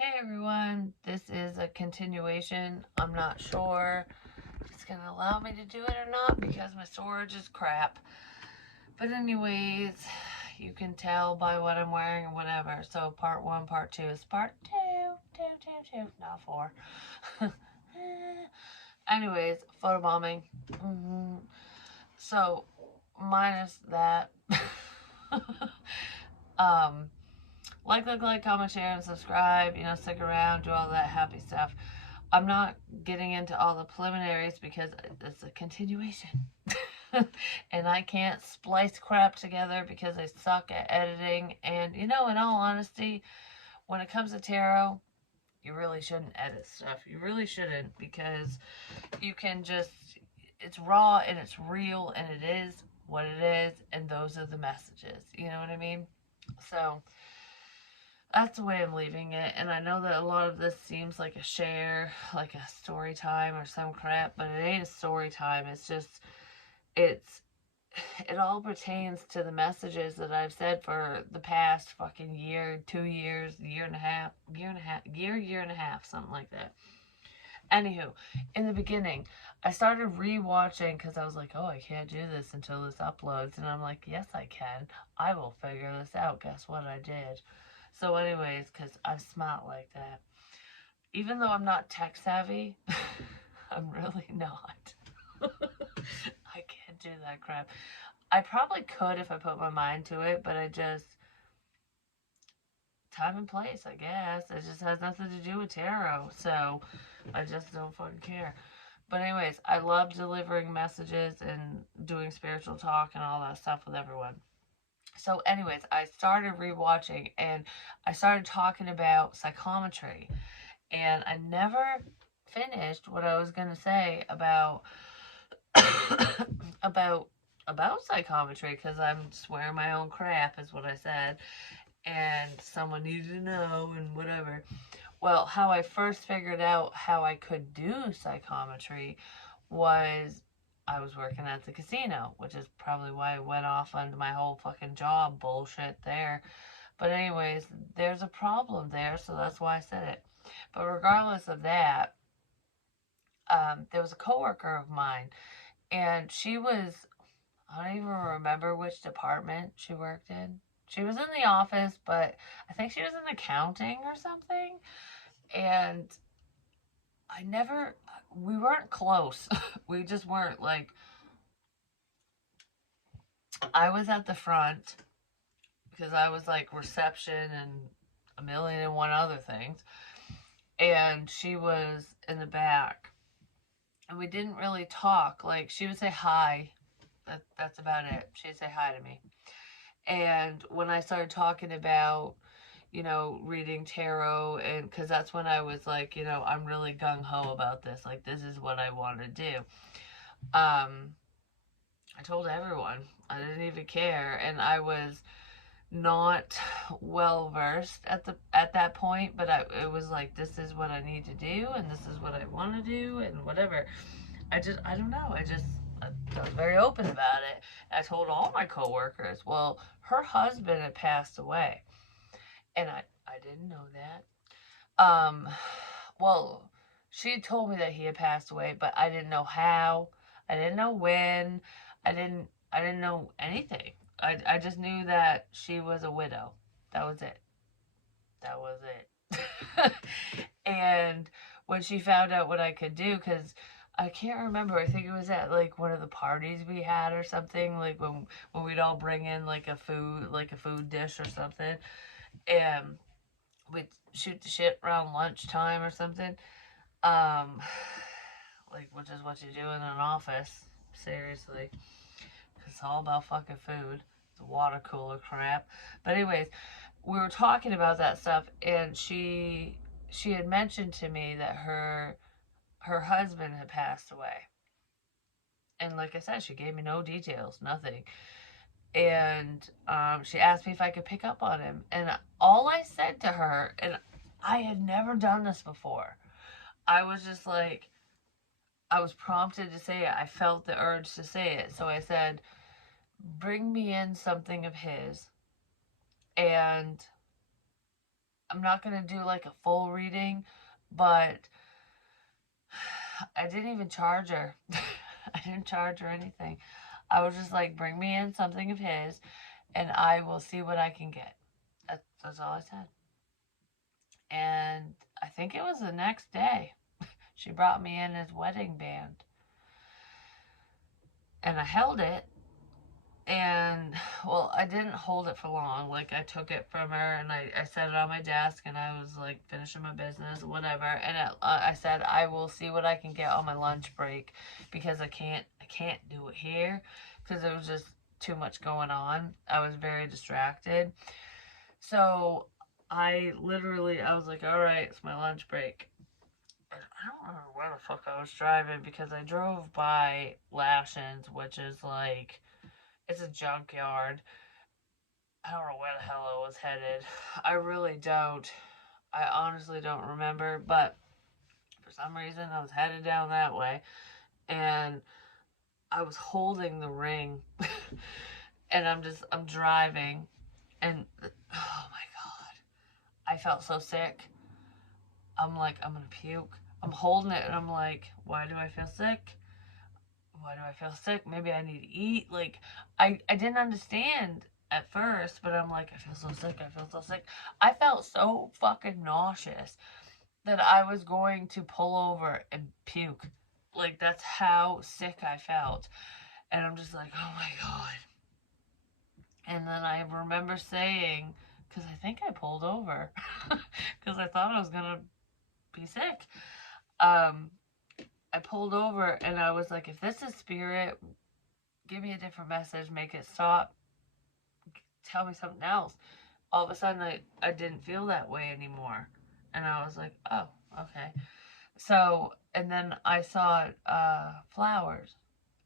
Hey everyone, this is a continuation. I'm not sure if it's going to allow me to do it or not because my storage is crap. But anyways, you can tell by what I'm wearing or whatever. So part 1, part 2 is part 2, not 4. Anyways, photobombing. So, minus that. um, like, comment, share, and subscribe. Stick around, do all that happy stuff. I'm not getting into all the preliminaries because it's a continuation. And I can't splice crap together because I suck at editing. And, in all honesty, when it comes to tarot, you really shouldn't edit stuff. You really shouldn't, because you can just, it's raw and it's real and it is what it is, and those are the messages. You know what I mean? So, that's the way I'm leaving it. And I know that a lot of this seems like a share, like a story time or some crap, but it ain't a story time. It's just, it all pertains to the messages that I've said for the past fucking year, 2 years, year and a half, year and a half, something like that. Anywho, in the beginning, I started rewatching because I was like, oh, I can't do this until this uploads. And I'm like, yes, I can. I will figure this out. Guess what I did? So, anyways, because I'm smart like that. Even though I'm not tech savvy, I'm really not. I can't do that crap. I probably could if I put my mind to it, but I just. Time and place, I guess. It just has nothing to do with tarot. So, I just don't fucking care. But anyways, I love delivering messages and doing spiritual talk and all that stuff with everyone. So anyways, I started rewatching and I started talking about psychometry, and I never finished what I was going to say about about psychometry, because I'm swearing my own crap is what I said, and someone needed to know and whatever. Well, how I first figured out how I could do psychometry was I was working at the casino, which is probably why I went off on my whole fucking job bullshit there. But anyways, there's a problem there, so that's why I said it. But regardless of that, there was a coworker of mine, and she was, I don't even remember which department she worked in. She was in the office, but I think she was in accounting or something. And we weren't close. We just weren't like, I was at the front because I was like reception and a million and one other things. And she was in the back. And we didn't really talk. Like, she would say hi. That's about it. She'd say hi to me. And when I started talking about, reading tarot, and because that's when I was like, I'm really gung ho about this. Like, this is what I want to do. I told everyone. I didn't even care. And I was not well versed at that point, but it was like, this is what I need to do and this is what I want to do and whatever. I don't know. I was very open about it. I told all my coworkers. Well, her husband had passed away, and I didn't know that. Well, she told me that he had passed away, but I didn't know how. I didn't know when. I didn't know anything. I just knew that she was a widow. That was it. That was it. And when she found out what I could do, because I can't remember. I think it was at like one of the parties we had or something. Like when we'd all bring in like a food dish or something, and we'd shoot the shit around lunchtime or something. Um, like, which is what you do in an office. Seriously, it's all about fucking food. The water cooler crap. But anyways, we were talking about that stuff, and she had mentioned to me that her husband had passed away. And like I said, she gave me no details, nothing. And she asked me if I could pick up on him. And all I said to her, and I had never done this before, I was just like, I was prompted to say it. I felt the urge to say it. So I said, bring me in something of his, and I'm not going to do like a full reading, but I didn't even charge her. I didn't charge her anything. I was just like, bring me in something of his and I will see what I can get. That's all I said. And I think it was the next day. She brought me in his wedding band. And I held it. And, well, I didn't hold it for long. Like, I took it from her and I set it on my desk and I was, like, finishing my business, whatever. And I said, I will see what I can get on my lunch break because I can't do it here because there was just too much going on. I was very distracted. So, I was like, all right, it's my lunch break. And I don't remember where the fuck I was driving because I drove by Lashins, which is like, it's a junkyard. I don't know where the hell I was headed. I really don't. I honestly don't remember, but for some reason I was headed down that way and I was holding the ring and I'm driving and oh my god. I felt so sick. I'm like, I'm gonna puke. I'm holding it and I'm like, why do I feel sick? Why do I feel sick? Maybe I need to eat. Like, I didn't understand at first, but I'm like, I feel so sick. I feel so sick. I felt so fucking nauseous that I was going to pull over and puke. Like, that's how sick I felt. And I'm just like, oh my god. And then I remember saying, because I think I pulled over, because I thought I was going to be sick. I pulled over and I was like, if this is spirit, give me a different message, make it stop, tell me something else. All of a sudden, I didn't feel that way anymore. And I was like, oh, okay. So, and then I saw flowers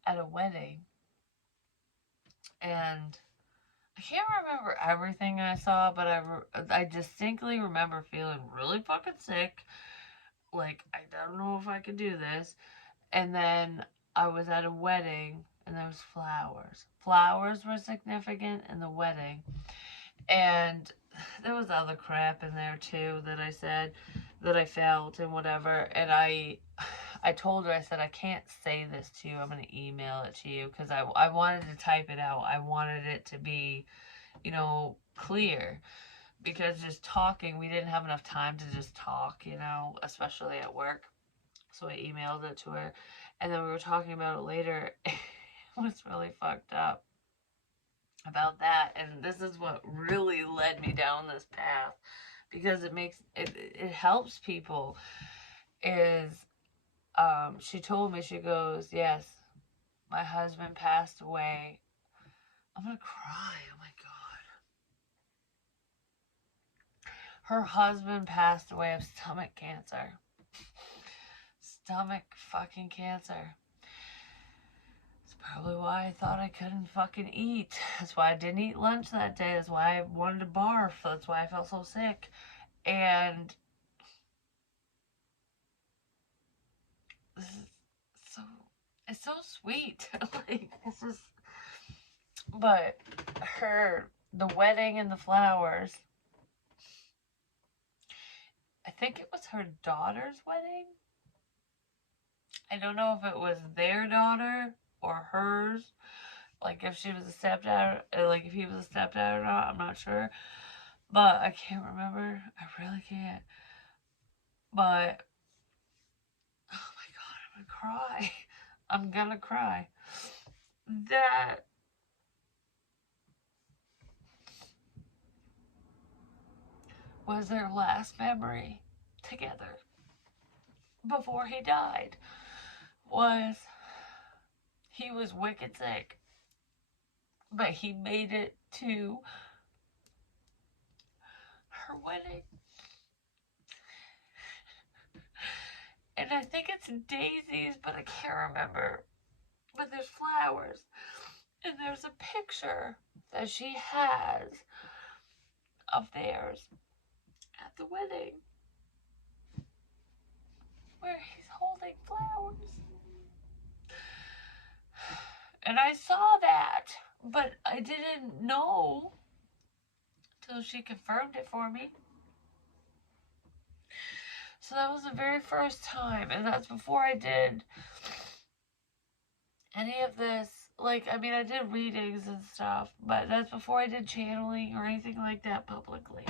at a wedding. And I can't remember everything I saw, but I distinctly remember feeling really fucking sick. Like, I don't know if I could do this. And then I was at a wedding and there was flowers. Flowers were significant in the wedding. And there was other crap in there too that I said that I felt and whatever. And I told her, I said, I can't say this to you. I'm going to email it to you because I wanted to type it out. I wanted it to be, clear because just talking, we didn't have enough time to just talk, especially at work. So I emailed it to her. And then we were talking about it later. It was really fucked up about that. And this is what really led me down this path because it helps people. Is she told me, she goes, yes, my husband passed away. I'm gonna cry. Oh my god. Her husband passed away of stomach cancer. Stomach fucking cancer. That's probably why I thought I couldn't fucking eat. That's why I didn't eat lunch that day. That's why I wanted to barf. That's why I felt so sick. And this is so, it's so sweet. Like, it's just, but the wedding and the flowers, I think it was her daughter's wedding. I don't know if it was their daughter or hers. Like, if she was a stepdad, like, if he was a stepdad or not, I'm not sure. But I can't remember. I really can't. But, oh my god, I'm gonna cry. I'm gonna cry. That was their last memory together before he died. He was wicked sick, but he made it to her wedding. And I think it's daisies, but I can't remember. But there's flowers. And there's a picture that she has of theirs at the wedding where he's holding flowers. And I saw that, but I didn't know till she confirmed it for me. So that was the very first time, and that's before I did any of this. Like, I mean, I did readings and stuff, but that's before I did channeling or anything like that publicly.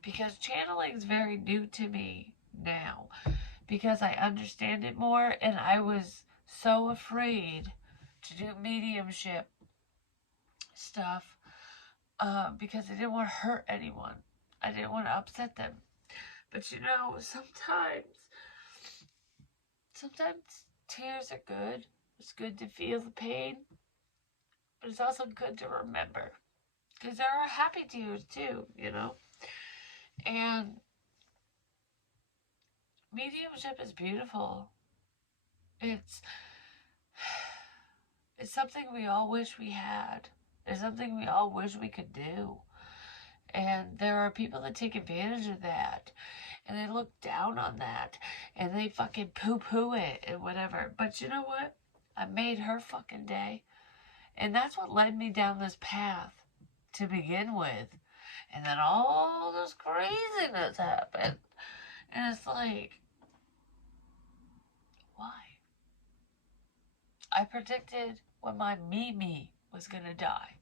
Because channeling is very new to me now. Because I understand it more, and I was so afraid to do mediumship stuff because I didn't want to hurt anyone. I didn't want to upset them. But you know, sometimes tears are good. It's good to feel the pain, but it's also good to remember. Because there are happy tears too, you know? And mediumship is beautiful. It's it's something we all wish we had. It's something we all wish we could do. And there are people that take advantage of that. And they look down on that. And they fucking poo-poo it and whatever. But you know what? I made her fucking day. And that's what led me down this path to begin with. And then all this craziness happened. And it's like, why? I predicted when my Mimi was gonna die.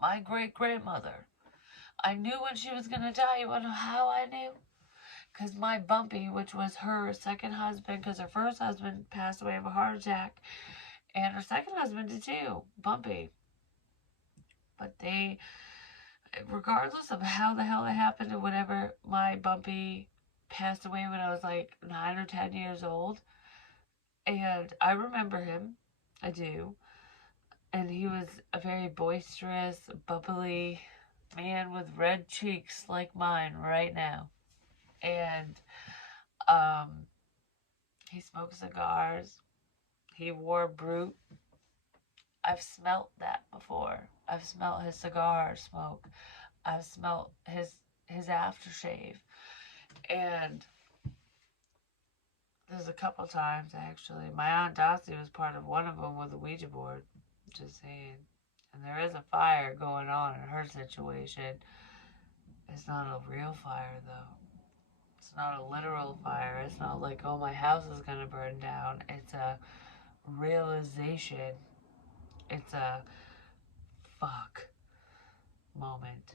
My great-grandmother. I knew when she was gonna die. You wanna know how I knew? Because my Bumpy, which was her second husband, because her first husband passed away of a heart attack, and her second husband did too, Bumpy. But they, regardless of how the hell it happened or whatever, my Bumpy passed away when I was like 9 or 10 years old. And I remember him. I do. And he was a very boisterous, bubbly man with red cheeks like mine right now. And he smoked cigars. He wore Brut. I've smelt that before. I've smelt his cigar smoke. I've smelt his aftershave. And there's a couple times actually. My Aunt Dossie was part of one of them with a Ouija board. Just saying. And there is a fire going on in her situation. It's not a real fire though. It's not a literal fire. It's not like, oh, my house is gonna burn down. It's a realization. It's a fuck moment.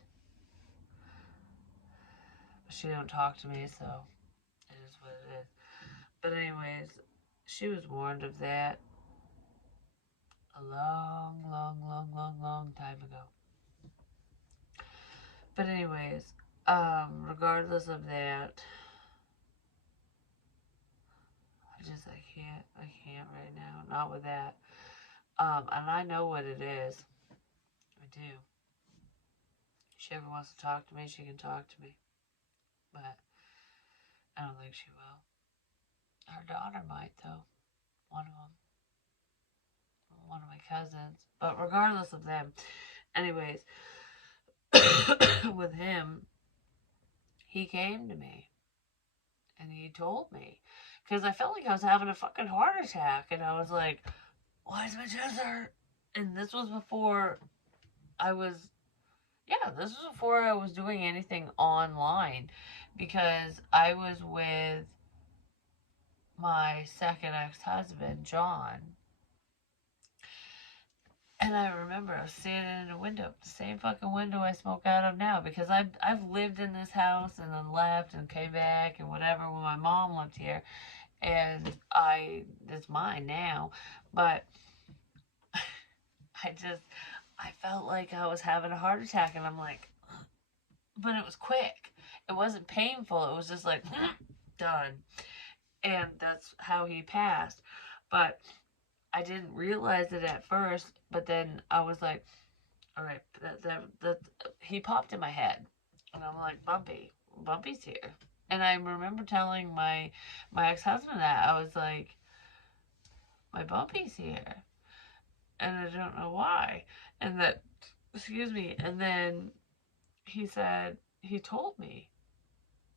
But she don't talk to me, so it is what it is. But anyways, she was warned of that a long time ago. But anyways, regardless of that, I can't right now. Not with that. And I know what it is. I do. If she ever wants to talk to me, she can talk to me. But I don't think she will. Her daughter might, though. One of them. One of my cousins. But regardless of them. Anyways, with him, he came to me. And he told me. Because I felt like I was having a fucking heart attack. And I was like, why is my chest hurt? And this was before I was doing anything online, because I was with my second ex-husband, John. And I remember I was standing in a window, the same fucking window I smoke out of now, because I've lived in this house and then left and came back and whatever when my mom lived here, and it's mine now, but I felt like I was having a heart attack, and I'm like, but it was quick. It wasn't painful. It was just like, done. And that's how he passed. But I didn't realize it at first, but then I was like, all right, he popped in my head. And I'm like, Bumpy's here. And I remember telling my ex-husband that. I was like, my Bumpy's here. And I don't know why. And that, excuse me, and then he told me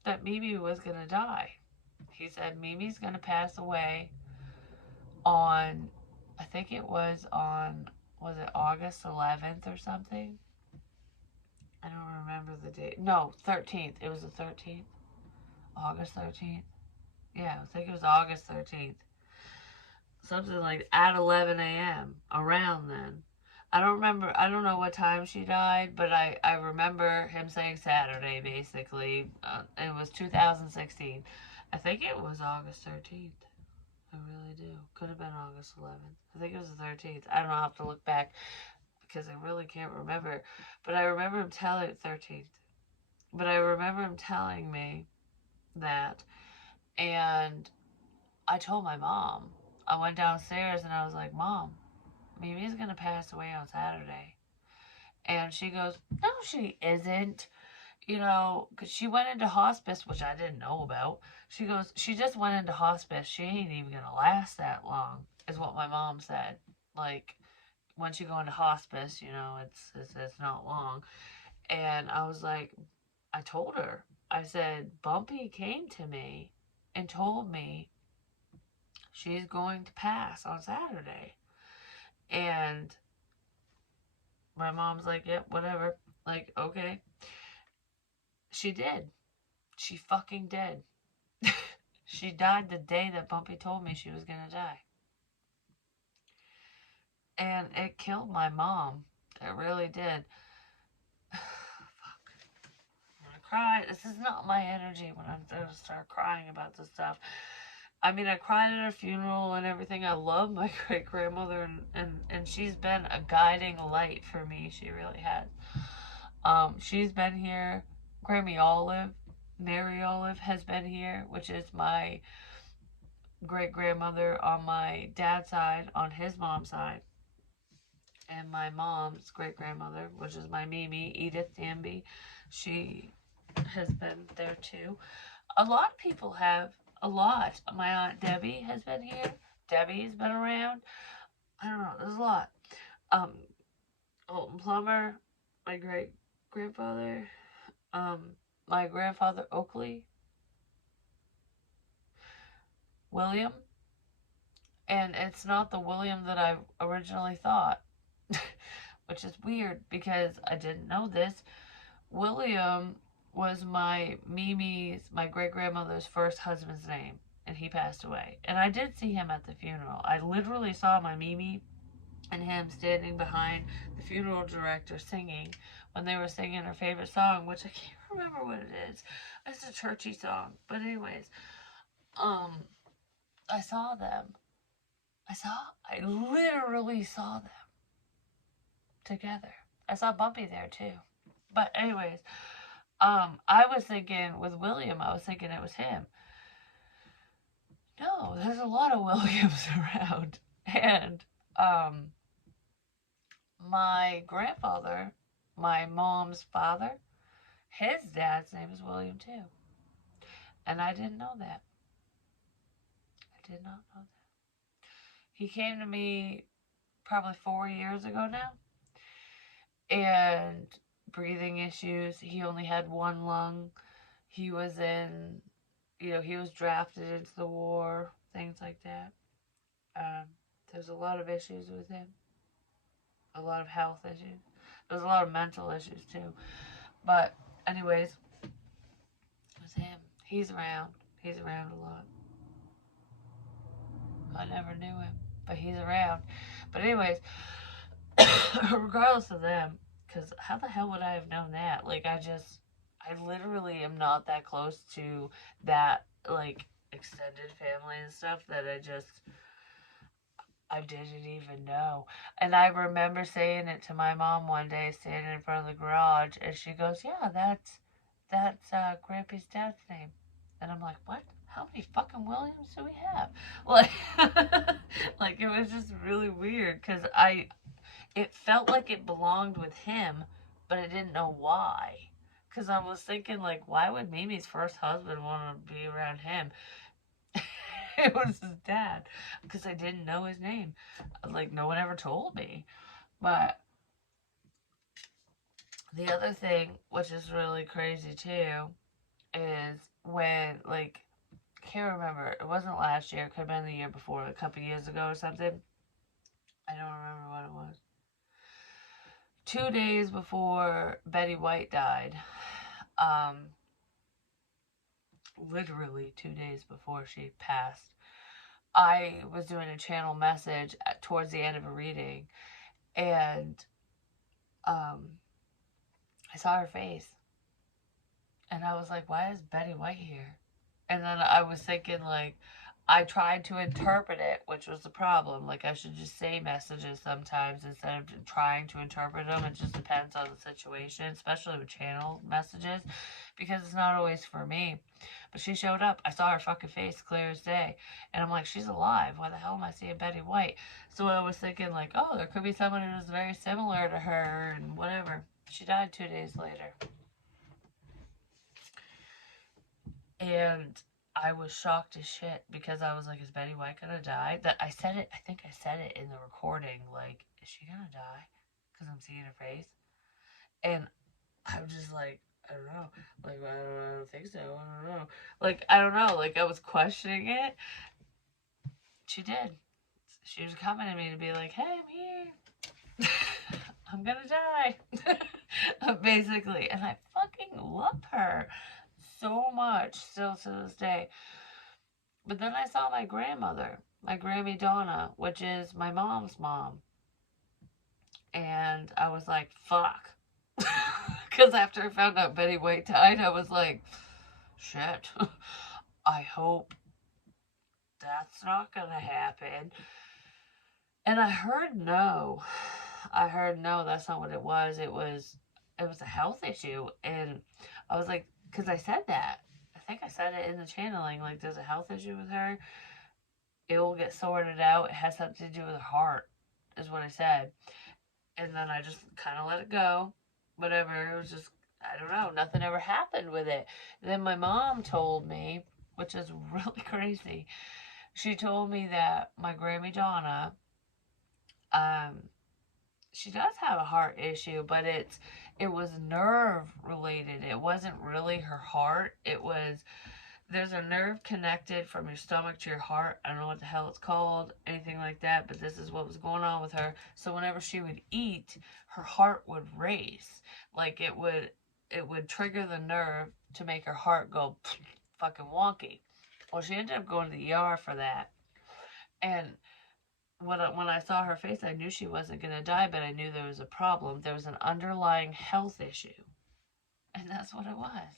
that Mimi was going to die. He said Mimi's going to pass away on, I think it was August 11th or something? I don't remember the date. No, 13th. It was the 13th. August 13th. Yeah, I think it was August 13th. Something like at 11 a.m. around then. I don't know what time she died, but I remember him saying Saturday, basically. It was 2016. I think it was August 13th. I really do. Could have been August 11th. I think it was the 13th. I don't know. I'll have to look back because I really can't remember. But I remember him telling 13th. But I remember him telling me that. And I told my mom. I went downstairs and I was like, Mom, Mimi's going to pass away on Saturday. And she goes, No, she isn't. You know, because she went into hospice, which I didn't know about. She goes, She just went into hospice. She ain't even going to last that long, is what my mom said. Like, once you go into hospice, you know, it's not long. And I was like, I told her, I said, Bumpy came to me and told me she's going to pass on Saturday. And my mom's like, yep, whatever. Like, okay. She did. She fucking did. She died the day that Bumpy told me she was gonna die. And it killed my mom. It really did. Fuck. I'm gonna cry. This is not my energy when I'm gonna start crying about this stuff. I mean, I cried at her funeral and everything. I love my great grandmother, and she's been a guiding light for me. She really has. She's been here. Grammy Olive, Mary Olive has been here, which is my great grandmother on my dad's side, on his mom's side, and my mom's great grandmother, which is my Mimi, Edith Danby. She has been there too. A lot of people have. A lot. My aunt Debbie has been here. Debbie's been around. I don't know. There's a lot. Um, Alton Plummer, my great grandfather. Um, my grandfather Oakley, William, and it's not the William that I originally thought, which is weird because I didn't know this. William was my great grandmother's first husband's name, and he passed away. And I did see him at the funeral. I literally saw my Mimi and him standing behind the funeral director singing when they were singing her favorite song, which I can't remember what it is. It's a churchy song, but anyways, um, I saw them. I literally saw them together. I saw Bumpy there too. But anyways, I was thinking with William, I was thinking it was him. No, there's a lot of Williams around. And, my grandfather, my mom's father, his dad's name is William too. And I didn't know that. I did not know that. He came to me probably 4 years ago now. And breathing issues. He only had one lung. He was in, he was drafted into the war, things like that. Um, there's a lot of issues with him, a lot of health issues. There's a lot of mental issues too. But, anyways, it was him. He's around. He's around a lot. I never knew him, but he's around. But, anyways, regardless of them, because how the hell would I have known that? Like, I literally am not that close to that, like, extended family and stuff that I didn't even know. And I remember saying it to my mom one day, standing in front of the garage, and she goes, "Yeah, that's Grampy's dad's name." And I'm like, "What? How many fucking Williams do we have?" Like, like it was just really weird because it felt like it belonged with him, but I didn't know why. Because I was thinking, like, why would Mimi's first husband want to be around him? It was his dad. Because I didn't know his name. Like, no one ever told me. But the other thing, which is really crazy too, is when, like, I can't remember. It wasn't last year. It could have been the year before, a couple years ago or something. I don't remember what it was. 2 days before Betty White died, um, literally 2 days before she passed, I was doing a channel message towards the end of a reading, and I saw her face, and I was like, why is Betty White here? And then I was thinking, like, I tried to interpret it, which was the problem. Like, I should just say messages sometimes instead of trying to interpret them. It just depends on the situation, especially with channel messages, because it's not always for me. But she showed up. I saw her fucking face clear as day. And I'm like, she's alive. Why the hell am I seeing Betty White? So I was thinking, like, oh, there could be someone who's very similar to her and whatever. She died 2 days later. And I was shocked as shit because I was like, is Betty White gonna die? That I said it, I think I said it in the recording, like, is she gonna die? Because I'm seeing her face. And I'm just like, I don't know. Like, I don't think so. I don't know. Like, I don't know. Like, I was questioning it. She did. She was coming to me to be like, hey, I'm here. I'm gonna die. Basically. And I fucking love her so much still to this day. But then I saw my grandmother, my Grammy Donna, which is my mom's mom. And I was like, fuck. Because after I found out Betty White died, I was like, shit. I hope that's not going to happen. And I heard no. I heard no, that's not what it was. It was a health issue. And I was like, because I said that. I think I said it in the channeling. Like, there's a health issue with her. It will get sorted out. It has something to do with her heart, is what I said. And then I just kind of let it go. Whatever. It was just, I don't know. Nothing ever happened with it. And then my mom told me, which is really crazy. She told me that my Grammy Donna, she does have a heart issue, but it was nerve related. It wasn't really her heart. It was, there's a nerve connected from your stomach to your heart. I don't know what the hell it's called, anything like that, but this is what was going on with her. So whenever she would eat, her heart would race. Like it would trigger the nerve to make her heart go fucking wonky. Well, she ended up going to the ER for that. And when I saw her face, I knew she wasn't going to die, but I knew there was a problem. There was an underlying health issue. And that's what it was.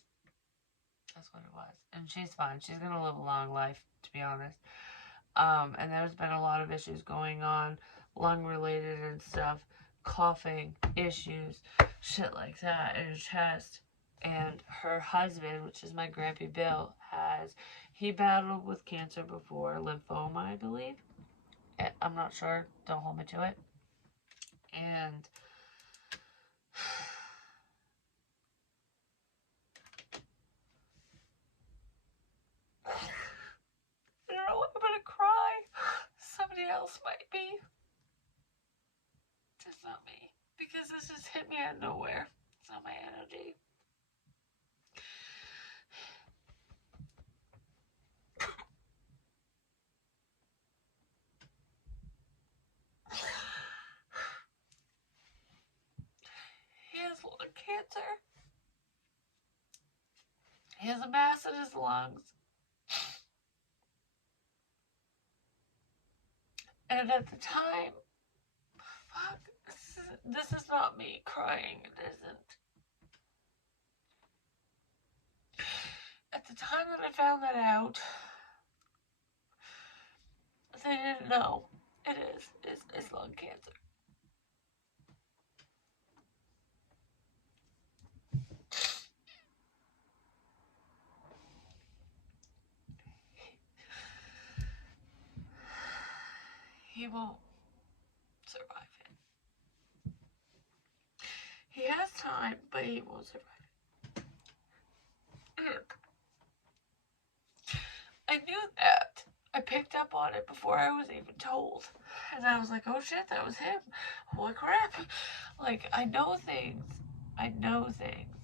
That's what it was. And she's fine. She's going to live a long life, to be honest. And there's been a lot of issues going on, lung related and stuff, coughing issues, shit like that in her chest. And her husband, which is my Grampy Bill, he battled with cancer before, lymphoma, I believe. I'm not sure. Don't hold me to it. And I don't know, I'm gonna cry. Somebody else might be. Just not me. Because this just hit me out of nowhere. It's not my energy. He has lung cancer. He has a mass in his lungs. And at the time, fuck, this is not me crying. It isn't. At the time that I found that out, they didn't know. It is. It's lung cancer. He won't survive it. He has time, but he won't survive it. I knew that. I picked up on it before I was even told. And I was like, oh shit, that was him. Holy crap. Like, I know things. I know things.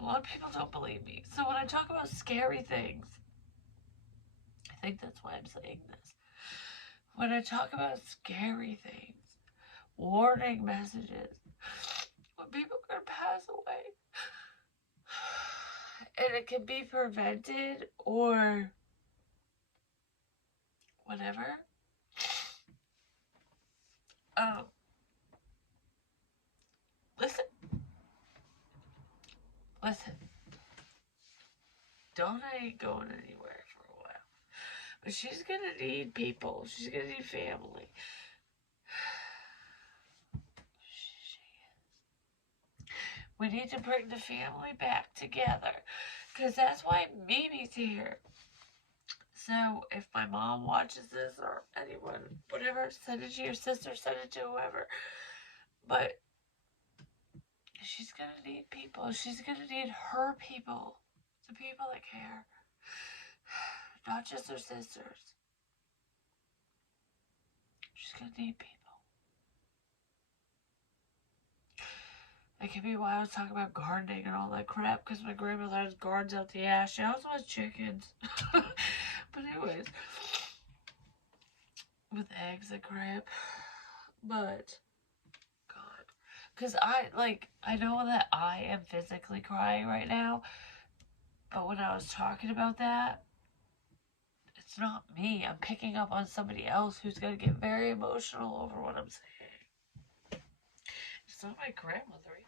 A lot of people don't believe me. So when I talk about scary things, I think that's why I'm saying this. When I talk about scary things, warning messages, when people are going to pass away, And it can be prevented or whatever. Um, listen, listen. Donna ain't going anywhere for a while. But she's gonna need people. She's gonna need family. We need to bring the family back together. Because that's why Mimi's here. So if my mom watches this or anyone, whatever, send it to your sister, send it to whoever. But she's gonna need people. She's gonna need her people. The people that care. Not just her sisters. She's gonna need people. That could be why I was talking about gardening and all that crap, because my grandmother has gardens out the ass. She also has chickens. But anyways, with eggs and crap. But, God. Because I know that I am physically crying right now, but when I was talking about that, it's not me. I'm picking up on somebody else who's going to get very emotional over what I'm saying. It's not my grandmother either.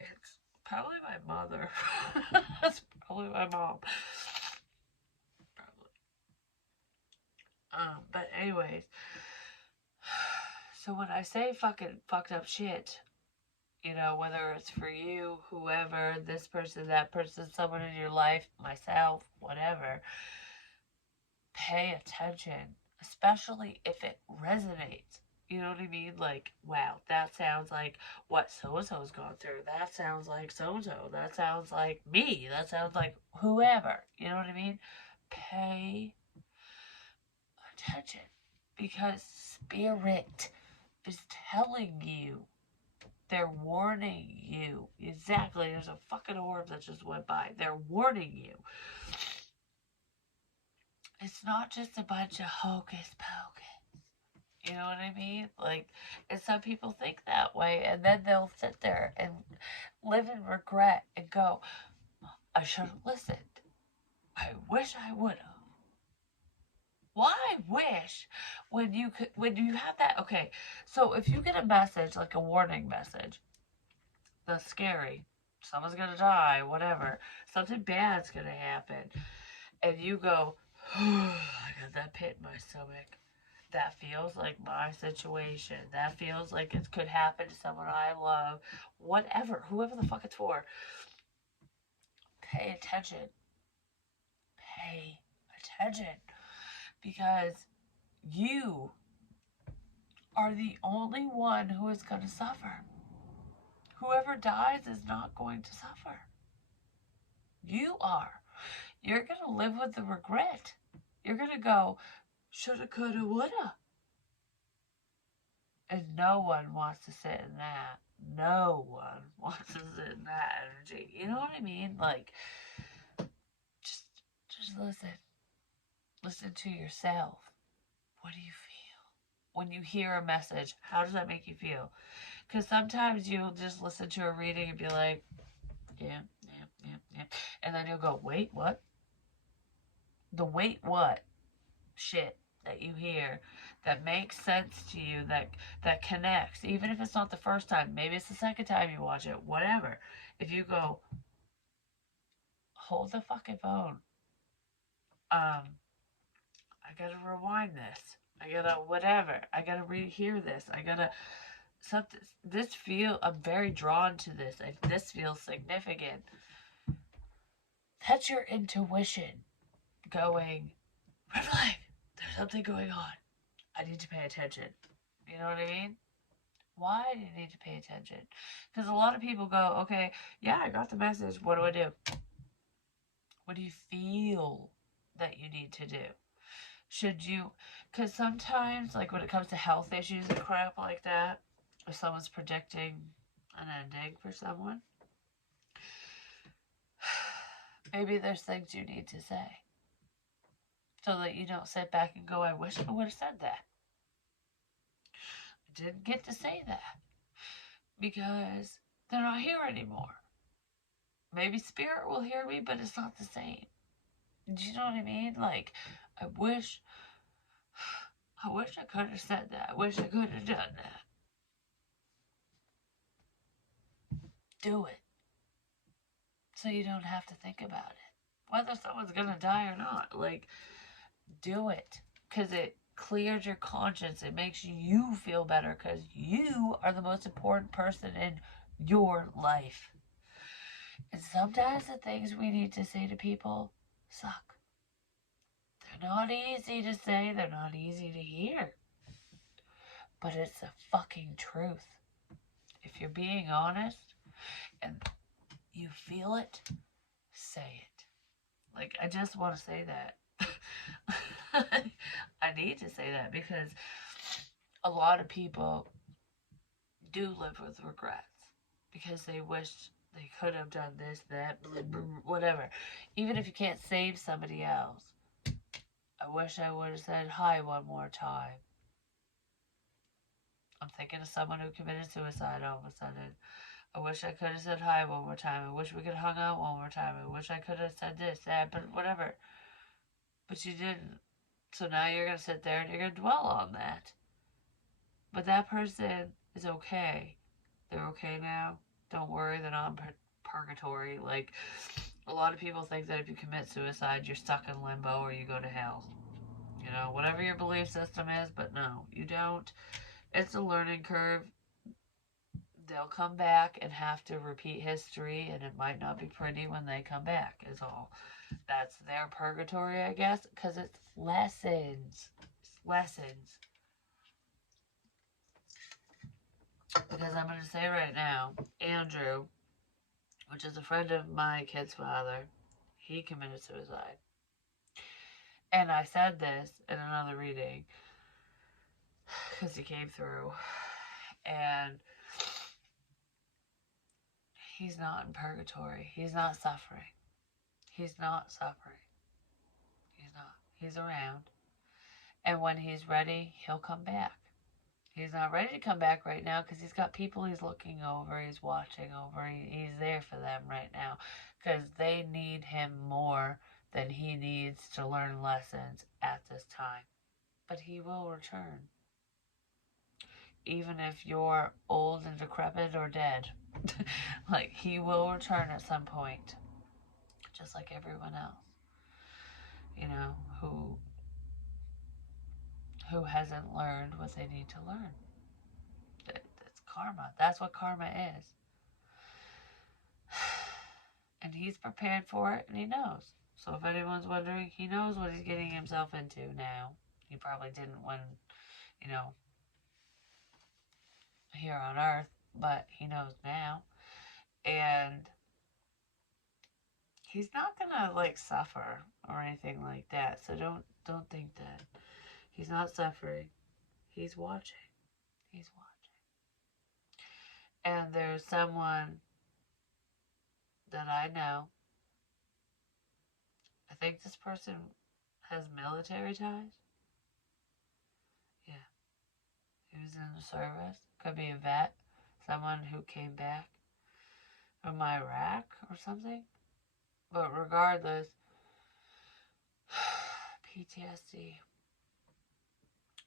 It's probably my mother. That's probably my mom. Probably. But anyways. So when I say fucking fucked up shit, you know, whether it's for you, whoever, this person, that person, someone in your life, myself, whatever, pay attention, especially if it resonates. You know what I mean? Like, wow, that sounds like what so-and-so's gone through. That sounds like so-and-so. That sounds like me. That sounds like whoever. You know what I mean? Pay attention. Because spirit is telling you. They're warning you. Exactly. There's a fucking orb that just went by. They're warning you. It's not just a bunch of hocus pocus. You know what I mean? Like, and some people think that way, and then they'll sit there and live in regret and go, I should have listened. I wish I would have. Why wish when you have that? Okay, so if you get a message, like a warning message, that's scary, someone's gonna die, whatever, something bad's gonna happen, and you go, I got that pit in my stomach. That feels like my situation. That feels like it could happen to someone I love. Whatever, whoever the fuck it's for. Pay attention. Pay attention. Because you are the only one who is going to suffer. Whoever dies is not going to suffer. You are. You're going to live with the regret. You're going to go, shoulda, coulda, woulda. And no one wants to sit in that. No one wants to sit in that energy. You know what I mean? Like, just listen. Listen to yourself. What do you feel? When you hear a message, how does that make you feel? Because sometimes you'll just listen to a reading and be like, yeah. And then you'll go, wait, what? The wait, what? Shit that you hear that makes sense to you, that connects, even if it's not the first time, maybe it's the second time you watch it, whatever. If you go, hold the fucking phone, I gotta rewind this, I gotta whatever, I gotta rehear this, I gotta something, I'm very drawn to this, this feels significant. That's your intuition going, red flag, there's something going on, I need to pay attention. You know what I mean? Why do you need to pay attention? Because a lot of people go, okay, yeah, I got the message. What do I do? What do you feel that you need to do? Should you, because sometimes, like when it comes to health issues and crap like that, if someone's predicting an ending for someone, maybe there's things you need to say. So that you don't sit back and go, I wish I would have said that. I didn't get to say that. Because they're not here anymore. Maybe spirit will hear me, but it's not the same. Do you know what I mean? Like, I wish I could have said that. I wish I could have done that. Do it. So you don't have to think about it. Whether someone's gonna die or not. Like, do it. Because it clears your conscience. It makes you feel better because you are the most important person in your life. And sometimes the things we need to say to people suck. They're not easy to say, they're not easy to hear. But it's the fucking truth. If you're being honest and you feel it, say it. Like, I just want to say that. I need to say that because a lot of people do live with regrets because they wish they could have done this, that, whatever. Even if you can't save somebody else, I wish I would have said hi one more time. I'm thinking of someone who committed suicide all of a sudden. I wish I could have said hi one more time. I wish we could have hung out one more time. I wish I could have said this, that, but whatever. But you didn't. So now you're going to sit there and you're going to dwell on that. But that person is okay. They're okay now. Don't worry, they're not in purgatory. Like, a lot of people think that if you commit suicide, you're stuck in limbo or you go to hell. You know, whatever your belief system is, but no, you don't. It's a learning curve. They'll come back and have to repeat history, and it might not be pretty when they come back, is all. That's their purgatory, I guess, because it's lessons. It's lessons. Because I'm going to say right now, Andrew, which is a friend of my kid's father, he committed suicide. And I said this in another reading because he came through, and he's not in purgatory. He's not suffering. He's not suffering. He's not. He's around. And when he's ready, he'll come back. He's not ready to come back right now because he's got people he's looking over, he's watching over, he's there for them right now because they need him more than he needs to learn lessons at this time. But he will return. Even if you're old and decrepit or dead. Like, he will return at some point. Just like everyone else. You know, who hasn't learned what they need to learn. That's karma. That's what karma is. And he's prepared for it, and he knows. So if anyone's wondering, he knows what he's getting himself into now. He probably didn't when, you know, here on Earth, but he knows now. And he's not gonna, like, suffer or anything like that. So don't think that. He's not suffering. He's watching. He's watching. And there's someone that I know. I think this person has military ties. Yeah. He was in the service. Could be a vet. Someone who came back from Iraq or something. But regardless, PTSD,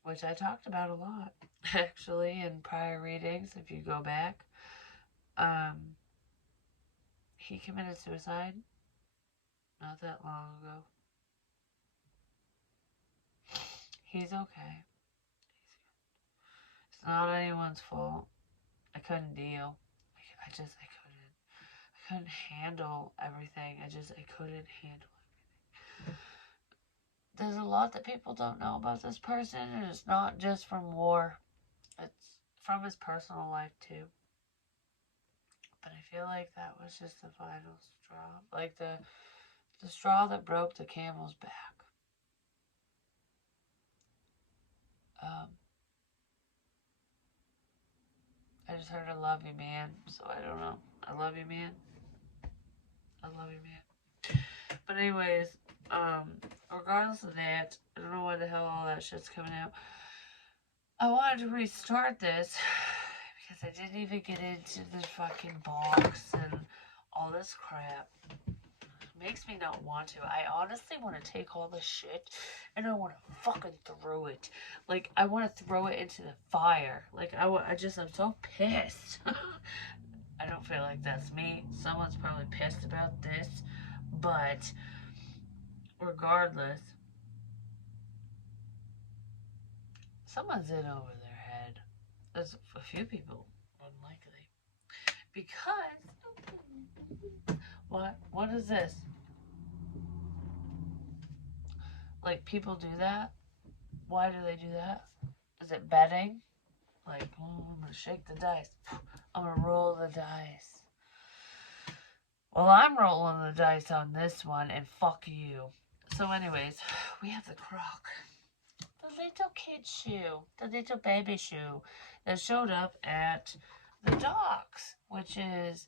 which I talked about a lot, actually, in prior readings, if you go back. He committed suicide not that long ago. He's okay. It's not anyone's fault. I couldn't deal. I couldn't handle everything. I couldn't handle everything. There's a lot that people don't know about this person, and it's not just from war. It's from his personal life, too. But I feel like that was just the final straw. Like the straw that broke the camel's back. I just heard I love you, man. So I don't know. I love you, man. I love you, man. But anyways, regardless of that, I don't know why the hell all that shit's coming out. I wanted to restart this because I didn't even get into the fucking box and all this crap makes me not want to. I honestly want to take all this shit and I want to fucking throw it. Like, I want to throw it into the fire. Like, I'm so pissed. I don't feel like that's me. Someone's probably pissed about this. But, regardless, someone's in over their head. There's a few people, unlikely. Because, what is this? Like, people do that? Why do they do that? Is it betting? Like, oh, I'm gonna shake the dice. I'm gonna roll the dice. Well, I'm rolling the dice on this one, and fuck you. So anyways, we have the Croc. The little kid shoe. The little baby shoe that showed up at the docks, which is,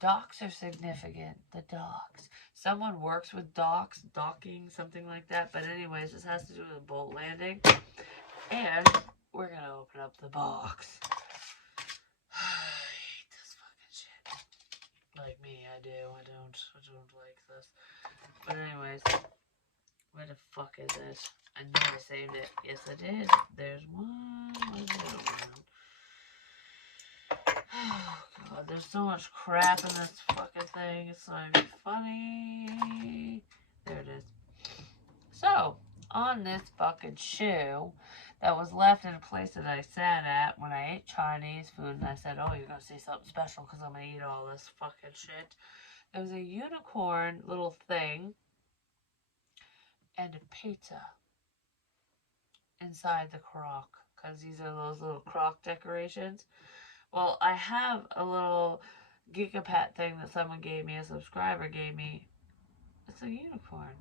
docks are significant. The docks. Someone works with docks, docking, something like that. But anyways, this has to do with a boat landing. And we're going to open up the box. I hate this fucking shit. Like me, I do. I don't like this. But anyways, where the fuck is it? I know I saved it. Yes, I did. There's one. Where's the other one? Oh, God. There's so much crap in this fucking thing. It's not even funny. There it is. So, on this fucking shoe that was left in a place that I sat at when I ate Chinese food, and I said, oh, you're going to see something special because I'm going to eat all this fucking shit. There was a unicorn little thing and a pizza inside the Croc, because these are those little Croc decorations. Well, I have a little Gigapat thing that someone gave me, a subscriber gave me. It's a unicorn,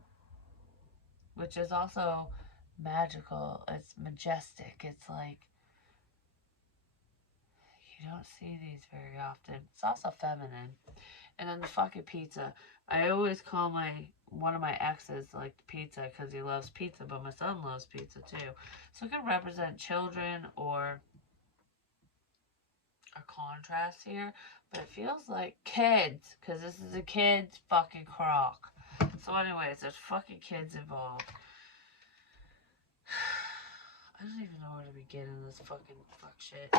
which is also magical. It's majestic. It's like, you don't see these very often. It's also feminine. And then the fucking pizza. I always call one of my exes like pizza because he loves pizza, but my son loves pizza too. So it can represent children or a contrast here, but it feels like kids because this is a kid's fucking Croc. So anyways, there's fucking kids involved. I don't even know where to begin in this fucking fuck shit.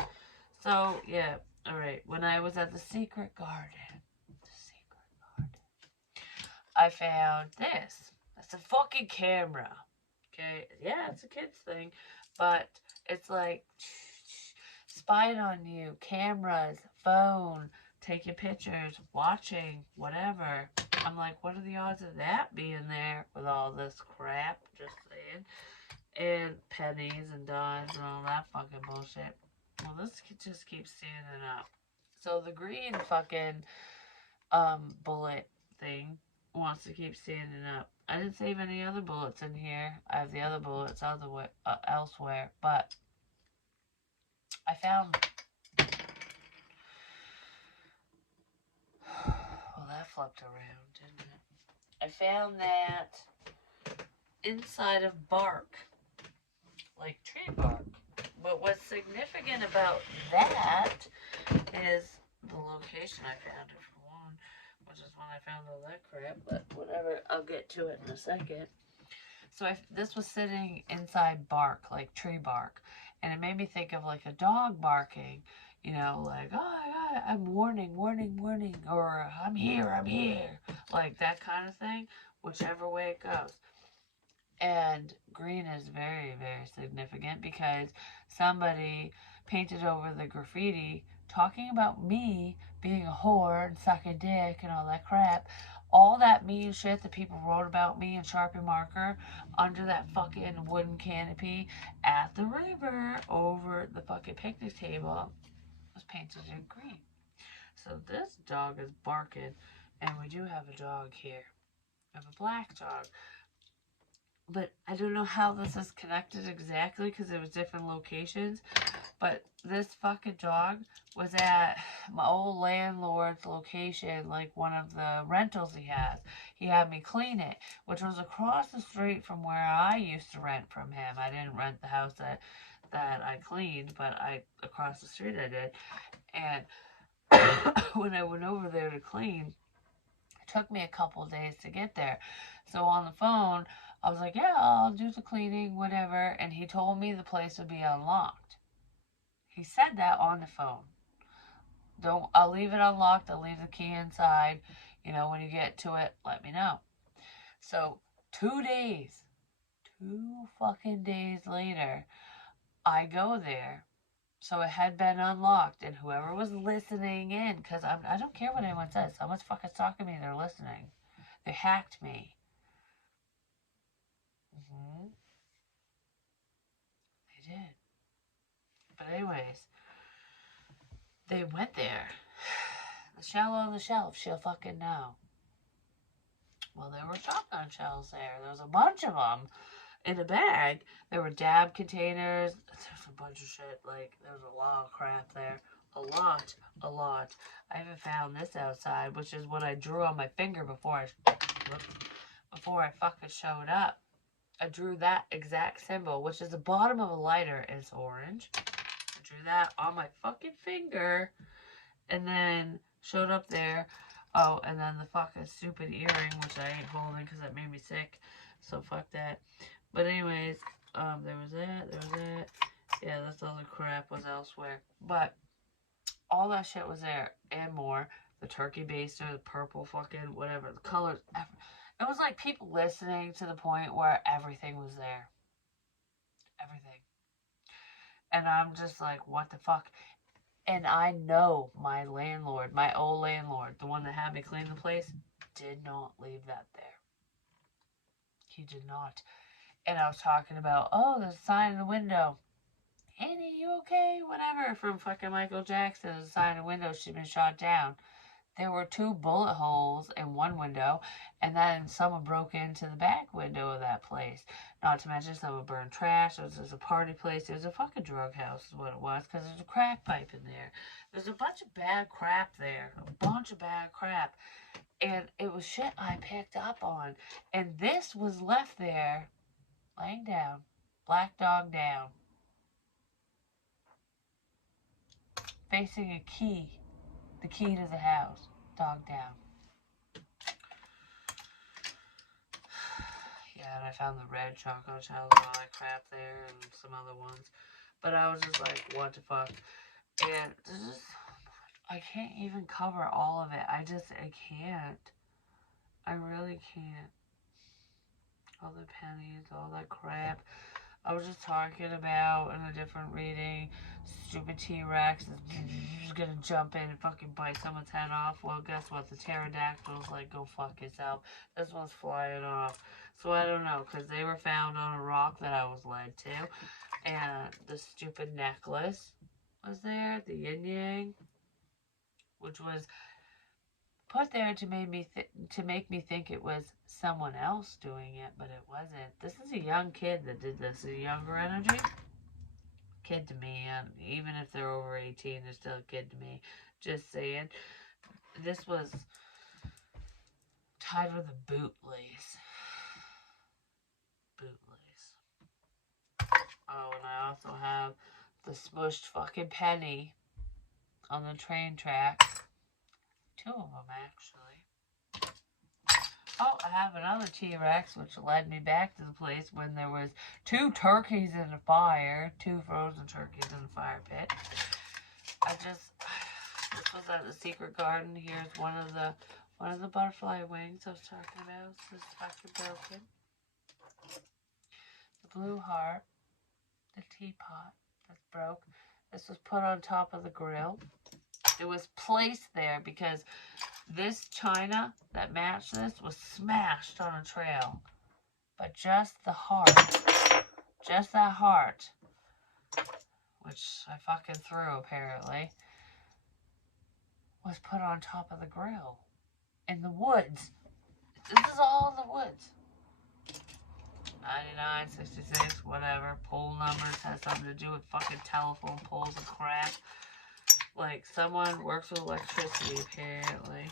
So, yeah, alright. When I was at the Secret Garden, I found this. It's a fucking camera. Okay? Yeah, it's a kid's thing. But it's like, spying on you. Cameras, phone, taking pictures, watching, whatever. I'm like, what are the odds of that being there with all this crap? Just saying. And pennies and dimes and all that fucking bullshit. Well, this just keeps standing up. So the green fucking bullet thing wants to keep standing up. I didn't save any other bullets in here. I have the other bullets elsewhere, but I found. Well, that flipped around, didn't it? I found that inside of bark, like tree bark. But what's significant about that is the location I found it for one, which is when I found all that crap, but whatever, I'll get to it in a second. So this was sitting inside bark, like tree bark, and it made me think of like a dog barking, you know, like, oh my God, I'm warning, warning, warning, or I'm here, like that kind of thing, whichever way it goes. And green is very, very significant because somebody painted over the graffiti talking about me being a whore and sucking dick and all that crap. All that mean shit that people wrote about me in Sharpie marker under that fucking wooden canopy at the river over the fucking picnic table was painted in green. So this dog is barking, and we do have a dog here. We have a black dog. But I don't know how this is connected exactly because it was different locations. But this fucking dog was at my old landlord's location, like one of the rentals he has. He had me clean it, which was across the street from where I used to rent from him. I didn't rent the house that I cleaned, but across the street I did. And when I went over there to clean, It took me a couple of days to get there. So on the phone, I was like, yeah, I'll do the cleaning, whatever. And he told me the place would be unlocked. He said that on the phone. I'll leave it unlocked. I'll leave the key inside. You know, when you get to it, let me know. So 2 fucking days later, I go there. So it had been unlocked, and whoever was listening in, because I don't care what anyone says. Someone's fucking stalking me. They're listening. They hacked me. They did. But anyways, they went there. The shell on the shelf, she'll fucking know. Well, there were shotgun shells there. There was a bunch of them in a bag. There were dab containers. There's a bunch of shit. Like, there's a lot of crap there. A lot. I even found this outside, which is what I drew on my finger before I fucking showed up. I drew that exact symbol, which is the bottom of a lighter. It's orange. I drew that on my fucking finger, and then showed up there. Oh, and then the fucking stupid earring, which I ain't holding because it made me sick. So fuck that. But anyways, there was that. Yeah, this other crap was elsewhere. But all that shit was there and more. The turkey baster, the purple fucking whatever, the colors. It was like people listening to the point where everything was there. Everything. And I'm just like, what the fuck? And I know my landlord, my old landlord, the one that had me clean the place, did not leave that there. He did not. And I was talking about, oh, there's a sign in the window. Annie, you okay? Whatever. From fucking Michael Jackson. There's a sign in the window. She's been shot down. There were 2 bullet holes in one window, and then someone broke into the back window of that place. Not to mention someone burned trash. It was a party place. It was a fucking drug house is what it was, because there's a crack pipe in there. There's a bunch of bad crap there. A bunch of bad crap. And it was shit I picked up on. And this was left there, laying down, black dog down, facing a key. The key to the house. Dog down. Yeah, and I found the red chocolate shells and all that crap there and some other ones. But I was just like, what the fuck? And I can't even cover all of it. I can't. I really can't. All the pennies, all that crap. I was just talking about in a different reading, stupid T-Rex is gonna jump in and fucking bite someone's head off. Well, guess what? The pterodactyl's like, go fuck yourself. This one's flying off. So I don't know, because they were found on a rock that I was led to. And the stupid necklace was there, the yin yang, which was put there to make me think it was someone else doing it, but it wasn't. This is a young kid that did this, a younger energy. Kid to me, and even if they're over 18, they're still a kid to me. Just saying. This was tied with a bootlace. Oh, and I also have the smushed fucking penny on the train track. 2 of them, actually. Oh, I have another T-Rex, which led me back to the place when there was 2 turkeys in the fire, 2 frozen turkeys in the fire pit. This was at the secret garden. Here's one of the butterfly wings I was talking about. This is fucking broken. The blue heart, the teapot that's broke. This was put on top of the grill. It was placed there because this china that matched this was smashed on a trail. But just the heart, just that heart, which I fucking threw apparently, was put on top of the grill. In the woods. This is all in the woods. 99, 66, whatever. Pole numbers has something to do with fucking telephone poles and crap. Like, someone works with electricity, apparently.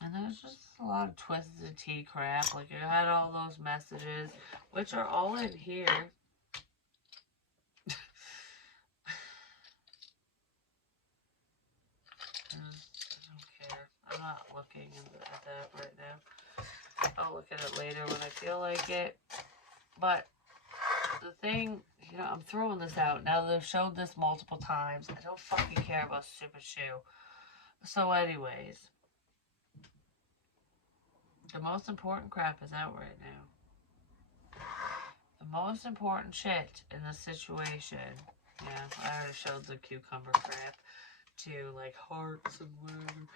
And there's just a lot of twisted tea crap. Like, I had all those messages, which are all in here. I don't care. I not looking at that right now. I'll look at it later when I feel like it. But the thing, you know, I'm throwing this out. Now they've showed this multiple times. I don't fucking care about stupid shoe. So anyways, the most important crap is out right now. The most important shit in this situation. Yeah, I already showed the cucumber crap too, like hearts and whatever.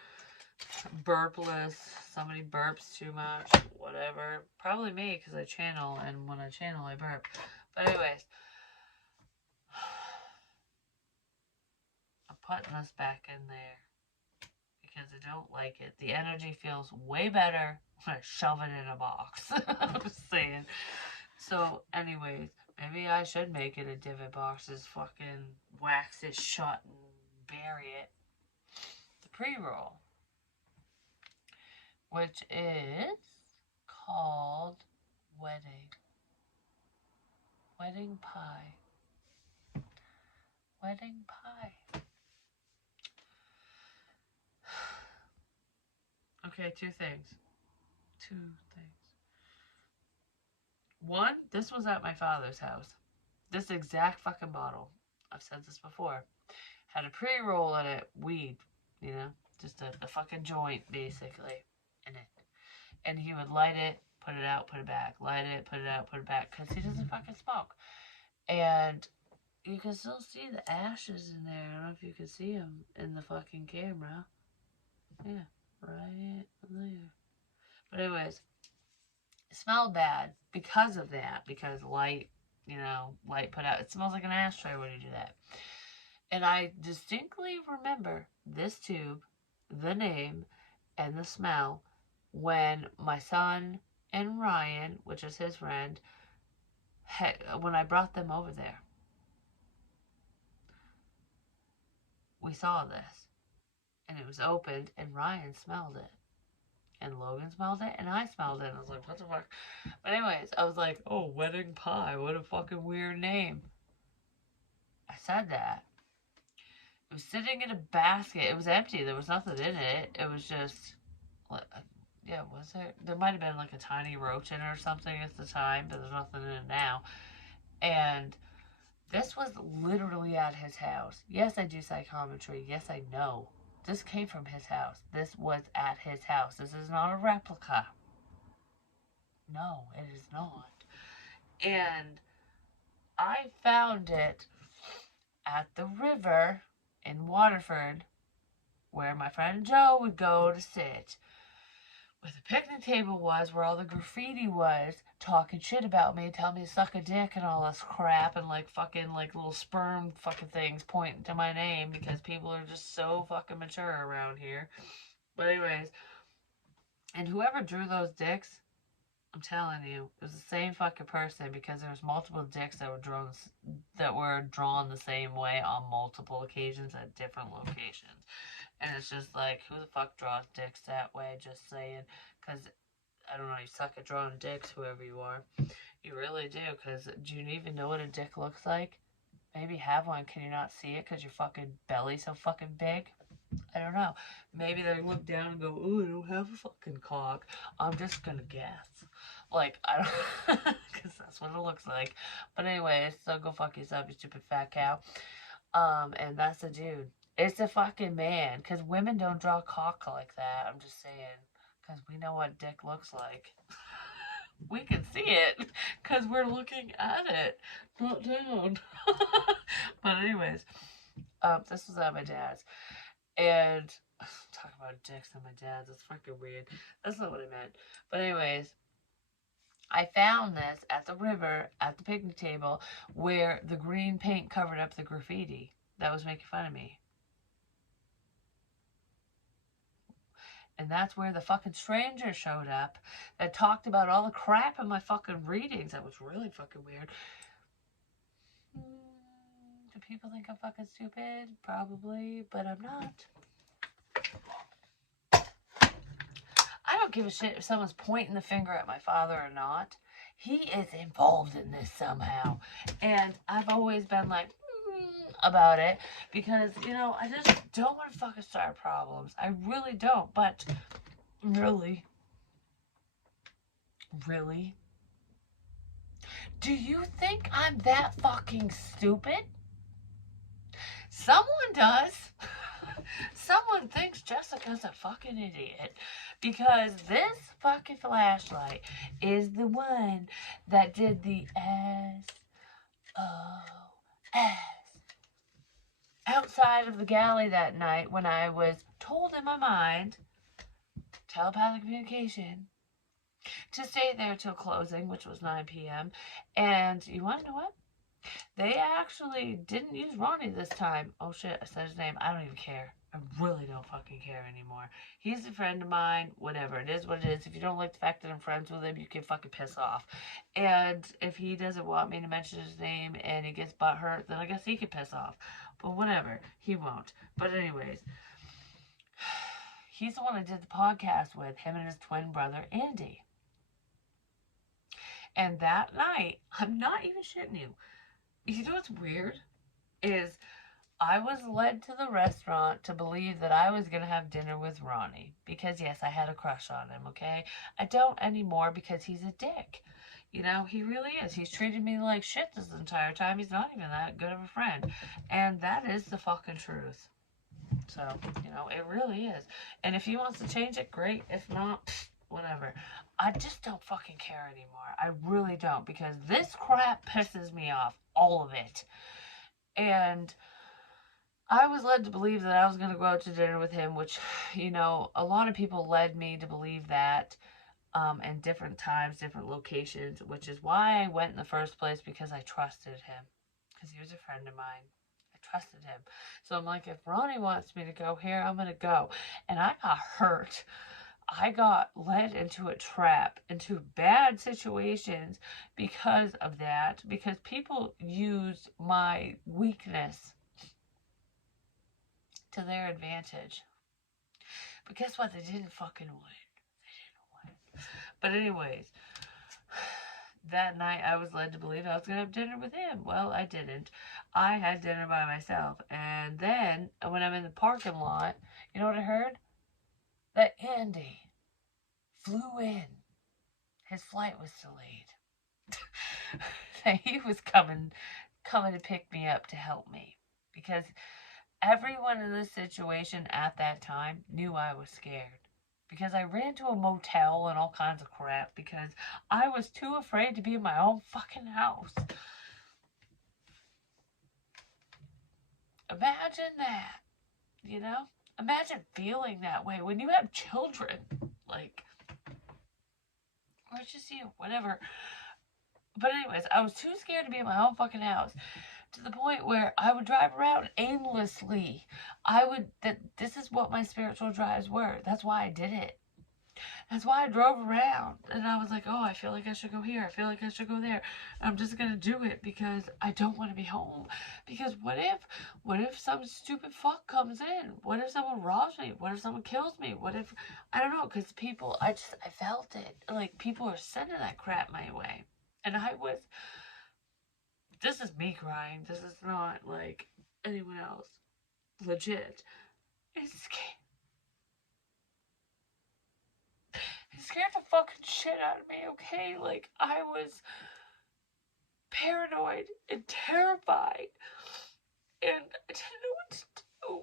Burpless. Somebody burps too much. Whatever. Probably me, because I channel, and when I channel, I burp. But anyways, I'm putting this back in there because I don't like it. The energy feels way better when I shove it in a box. I'm just saying. So, anyways, maybe I should make it a divot box. Just fucking wax it shut and bury it. The pre-roll, which is called Wedding Pie. Wedding Pie. Okay, two things. One, this was at my father's house. This exact fucking bottle. I've said this before. Had a pre-roll in it, weed, you know, just a fucking joint, basically, in it. And he would light it, put it out, put it back, light it, put it out, put it back, because he doesn't fucking smoke. And you can still see the ashes in there. I don't know if you can see them in the fucking camera. Yeah, right there. But anyways, it smelled bad because of that, because light, you know, light put out. It smells like an ashtray when you do that. And I distinctly remember this tube, the name, and the smell when my son and Ryan, which is his friend, when I brought them over there. We saw this. And it was opened, and Ryan smelled it. And Logan smelled it, and I smelled it. And I was like, what the fuck? But anyways, I was like, oh, Wedding Pie. What a fucking weird name. I said that. It was sitting in a basket. It was empty. There was nothing in it. It was just, yeah, was there? There might have been like a tiny roach in it or something at the time, but there's nothing in it now. And this was literally at his house. Yes, I do psychometry. Yes, I know. This came from his house. This was at his house. This is not a replica. No, it is not. And I found it at the river in Waterford, where my friend Joe would go to sit. Where the picnic table was, where all the graffiti was, talking shit about me, telling me to suck a dick and all this crap, and like fucking like little sperm fucking things pointing to my name because people are just so fucking mature around here. But anyways, and whoever drew those dicks, I'm telling you, it was the same fucking person, because there was multiple dicks that were drawn the same way on multiple occasions at different locations. And it's just like, who the fuck draws dicks that way? Just saying. Because, I don't know, you suck at drawing dicks, whoever you are. You really do. Because do you even know what a dick looks like? Maybe have one. Can you not see it because your fucking belly's so fucking big? I don't know. Maybe they look down and go, oh, I don't have a fucking cock. I'm just gonna guess. Like, I don't, because that's what it looks like. But anyways, so go fuck yourself, you stupid fat cow. And that's a dude. It's a fucking man, because women don't draw cock like that. I'm just saying, because we know what dick looks like. We can see it, because we're looking at it, not down. But anyways, this was at my dad's. And talk about dicks on my dad's. That's fucking weird. That's not what I meant. But anyways, I found this at the river at the picnic table where the green paint covered up the graffiti that was making fun of me. And that's where the fucking stranger showed up that talked about all the crap in my fucking readings. That was really fucking weird. Do people think I'm fucking stupid? Probably, but I'm not. I don't give a shit if someone's pointing the finger at my father or not. He is involved in this somehow. And I've always been like, about it because, you know, I just don't want to fucking start problems. I really don't. But really, do you think I'm that fucking stupid? Someone does. Someone thinks Jessica's a fucking idiot because this fucking flashlight is the one that did the SOS outside of the galley that night when I was told in my mind, telepathic communication, to stay there till closing, which was 9 p.m. And you want to know what? They actually didn't use Ronnie this time. Oh shit, I said his name. I don't even care. I really don't fucking care anymore. He's a friend of mine. Whatever. It is what it is. If you don't like the fact that I'm friends with him, you can fucking piss off. And if he doesn't want me to mention his name and he gets butthurt, then I guess he can piss off. But whatever. He won't. But anyways, he's the one I did the podcast with, him and his twin brother, Andy. And that night, I'm not even shitting you. You know what's weird? Is I was led to the restaurant to believe that I was going to have dinner with Ronnie. Because, yes, I had a crush on him, okay? I don't anymore because he's a dick. You know, he really is. He's treated me like shit this entire time. He's not even that good of a friend. And that is the fucking truth. So, you know, it really is. And if he wants to change it, great. If not, whatever. I just don't fucking care anymore. I really don't. Because this crap pisses me off. All of it. And I was led to believe that I was going to go out to dinner with him, which, you know, a lot of people led me to believe that in different times, different locations, which is why I went in the first place, because I trusted him. Because he was a friend of mine. I trusted him. So I'm like, if Ronnie wants me to go here, I'm going to go. And I got hurt. I got led into a trap, into bad situations because of that, because people used my weakness to their advantage. But guess what? They didn't fucking win. They didn't win. But anyways, that night I was led to believe I was going to have dinner with him. Well, I didn't. I had dinner by myself. And then, when I'm in the parking lot, you know what I heard? That Andy flew in. His flight was delayed. That he was coming to pick me up to help me. Because everyone in this situation at that time knew I was scared. Because I ran to a motel and all kinds of crap because I was too afraid to be in my own fucking house. Imagine that, you know? Imagine feeling that way when you have children. Like, or just you, whatever. But anyways, I was too scared to be in my own fucking house. To the point where I would drive around aimlessly. This is what my spiritual drives were. That's why I did it. That's why I drove around. And I was like, oh, I feel like I should go here. I feel like I should go there. And I'm just going to do it because I don't want to be home. Because what if some stupid fuck comes in? What if someone robs me? What if someone kills me? What if, I don't know, because people, I felt it. Like, people are sending that crap my way. And this is me crying. This is not like anyone else. Legit. It scared the fucking shit out of me, okay? Like, I was paranoid and terrified. And I didn't know what to do.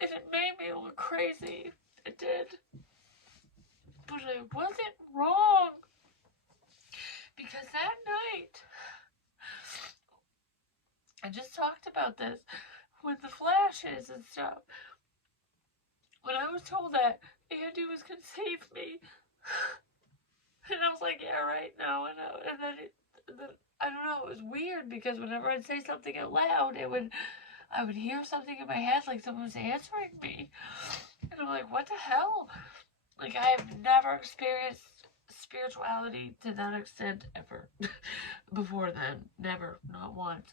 And it made me look crazy. It did. But I wasn't wrong. Because that night, I just talked about this with the flashes and stuff. When I was told that Andy was going to save me, and I was like, yeah, right, no, I know. And then I don't know, it was weird because whenever I'd say something out loud, I would hear something in my head like someone was answering me. And I'm like, what the hell? Like, I have never experienced spirituality to that extent ever before then. Never. Not once.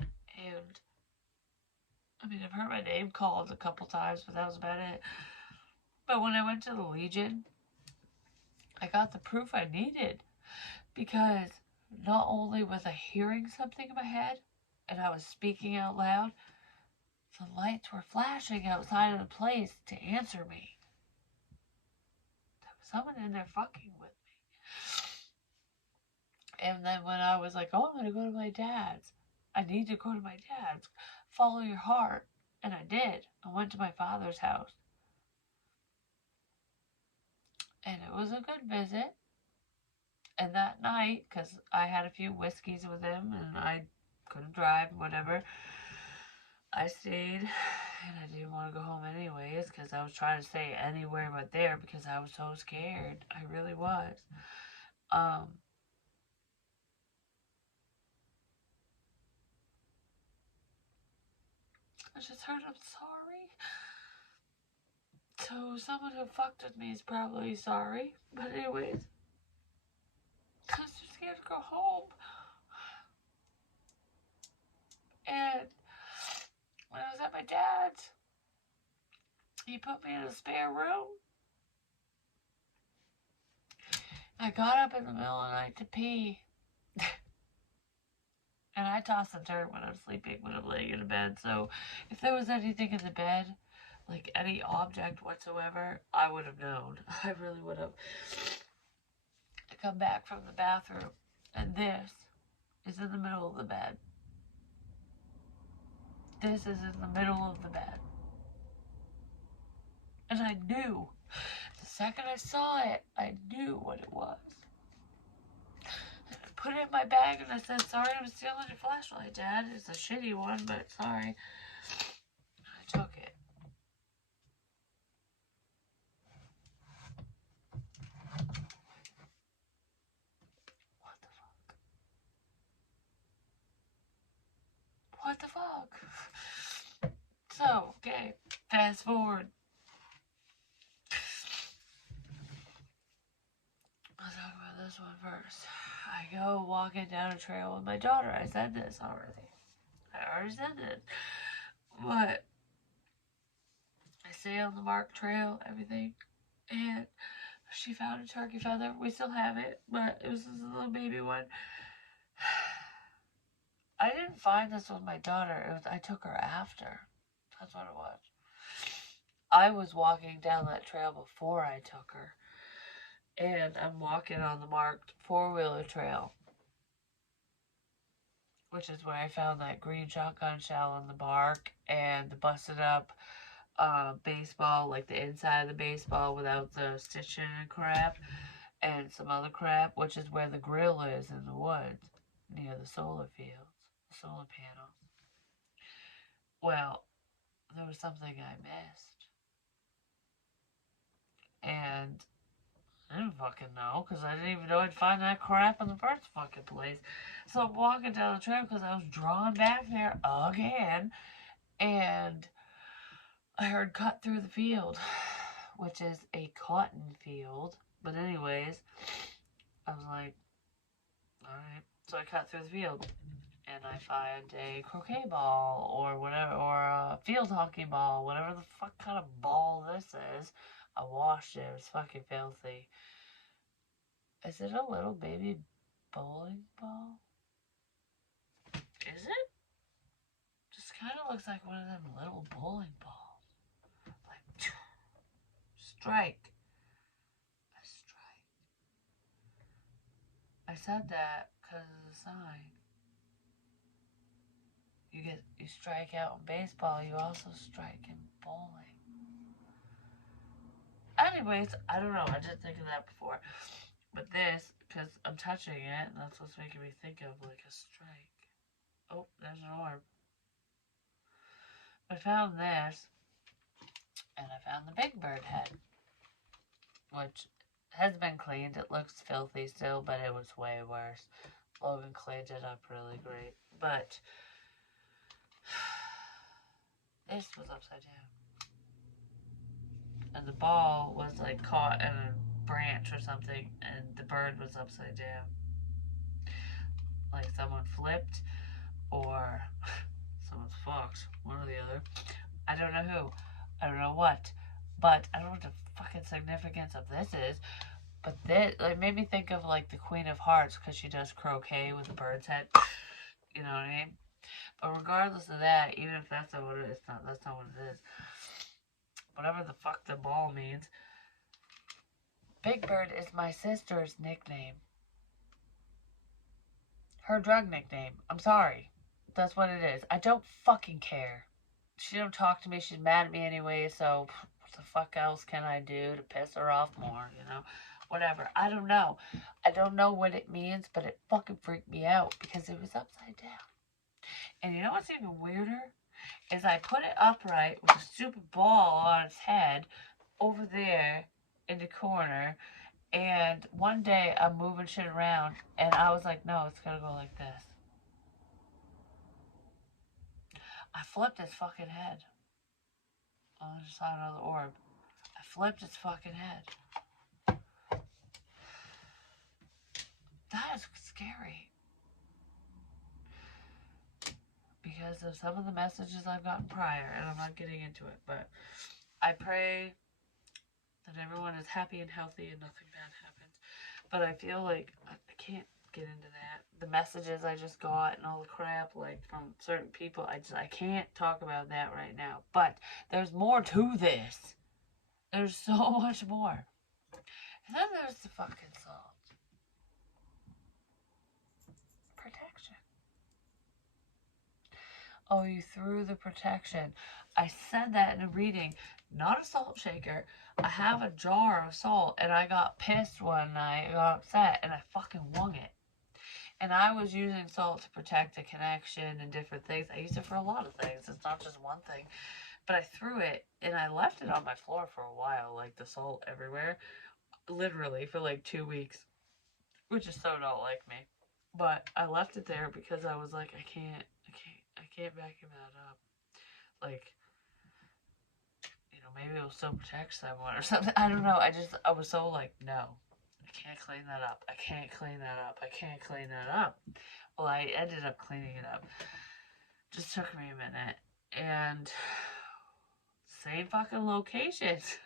And I mean, I've heard my name called a couple times, but that was about it. But when I went to the Legion, I got the proof I needed. Because not only was I hearing something in my head, and I was speaking out loud, the lights were flashing outside of the place to answer me. There was someone in there fucking with me. And then when I was like, oh, I'm going to go to my dad's. I need to go to my dad's. Follow your heart. And I did. I went to my father's house. And it was a good visit. And that night, because I had a few whiskeys with him and I couldn't drive, whatever, I stayed. And I didn't want to go home anyways because I was trying to stay anywhere but there because I was so scared. I really was. I just heard I'm sorry. So someone who fucked with me is probably sorry. But anyways, I was too scared to go home. And when I was at my dad's, he put me in a spare room. I got up in the middle of the night to pee. And I toss and turn when I'm sleeping, when I'm laying in a bed. So if there was anything in the bed, like any object whatsoever, I would have known. I really would have. I come back from the bathroom, and this is in the middle of the bed. This is in the middle of the bed. And I knew. The second I saw it, I knew what it was. And I put it in my bag and I said, sorry I'm stealing your flashlight, Dad. It's a shitty one, but sorry. I took it. What the fuck? So, okay, fast forward. I'll talk about this one first. I go walking down a trail with my daughter. I said this already. I already said this. But I stay on the marked trail, everything. And she found a turkey feather. We still have it, but it was this little baby one. I didn't find this with my daughter. I took her after. That's what it was. I was walking down that trail before I took her. And I'm walking on the marked four-wheeler trail, which is where I found that green shotgun shell in the bark and the busted up baseball, like the inside of the baseball without the stitching and crap, and some other crap, which is where the grill is in the woods near the solar fields, the solar panels. Well, there was something I missed, and I didn't fucking know, because I didn't even know I'd find that crap in the first fucking place. So I'm walking down the trail because I was drawn back there again, and I heard cut through the field, which is a cotton field. But anyways, I was like, alright. So I cut through the field, and I find a croquet ball, or whatever, or a field hockey ball, whatever the fuck kind of ball this is. I washed it, it was fucking filthy. Is it a little baby bowling ball? Is it? Just kind of looks like one of them little bowling balls. Like, strike. A strike. I said that because of the sign. You strike out in baseball, you also strike in bowling. Anyways, I don't know, I didn't think of that before. But this, because I'm touching it, and that's what's making me think of like a strike. Oh, there's an orb. I found this, and I found the big bird head, which has been cleaned. It looks filthy still, but it was way worse. Logan cleaned it up really great. But this was upside down. And the ball was like caught in a branch or something, and the bird was upside down. Like someone flipped, or someone's fucked, one or the other. I don't know who. I don't know what. But I don't know what the fucking significance of this is. But this, like, made me think of like the Queen of Hearts, because she does croquet with the bird's head. You know what I mean? But regardless of that, even if that's not what it is, that's not what it is. Whatever the fuck the ball means. Big Bird is my sister's nickname. Her drug nickname. I'm sorry. That's what it is. I don't fucking care. She don't talk to me. She's mad at me anyway, so what the fuck else can I do to piss her off more, you know? Whatever. I don't know. I don't know what it means, but it fucking freaked me out because it was upside down. And you know what's even weirder? Is I put it upright with a stupid ball on its head over there in the corner, and one day I'm moving shit around and I was like, no, it's gonna go like this. I flipped its fucking head on the side of the orb. I flipped its fucking head. That is scary. Because of some of the messages I've gotten prior, and I'm not getting into it, but I pray that everyone is happy and healthy and nothing bad happens. But I feel like I can't get into that. The messages I just got and all the crap, like, from certain people, I can't talk about that right now. But there's more to this. There's so much more. And then there's the fucking salt. Protection. Oh, you threw the protection. I said that in a reading. Not a salt shaker. I have a jar of salt, and I got pissed one night. I got upset, and I fucking wung it. And I was using salt to protect a connection and different things. I use it for a lot of things. It's not just one thing. But I threw it, and I left it on my floor for a while, like the salt everywhere. Literally, for like 2 weeks. Which is so not like me. But I left it there because I was like, I can't vacuum that up. Like, you know, maybe it'll still protect someone or something. I don't know. I was so like, no, I can't clean that up. I can't clean that up. I can't clean that up. Well, I ended up cleaning it up. Just took me a minute. And same fucking locations.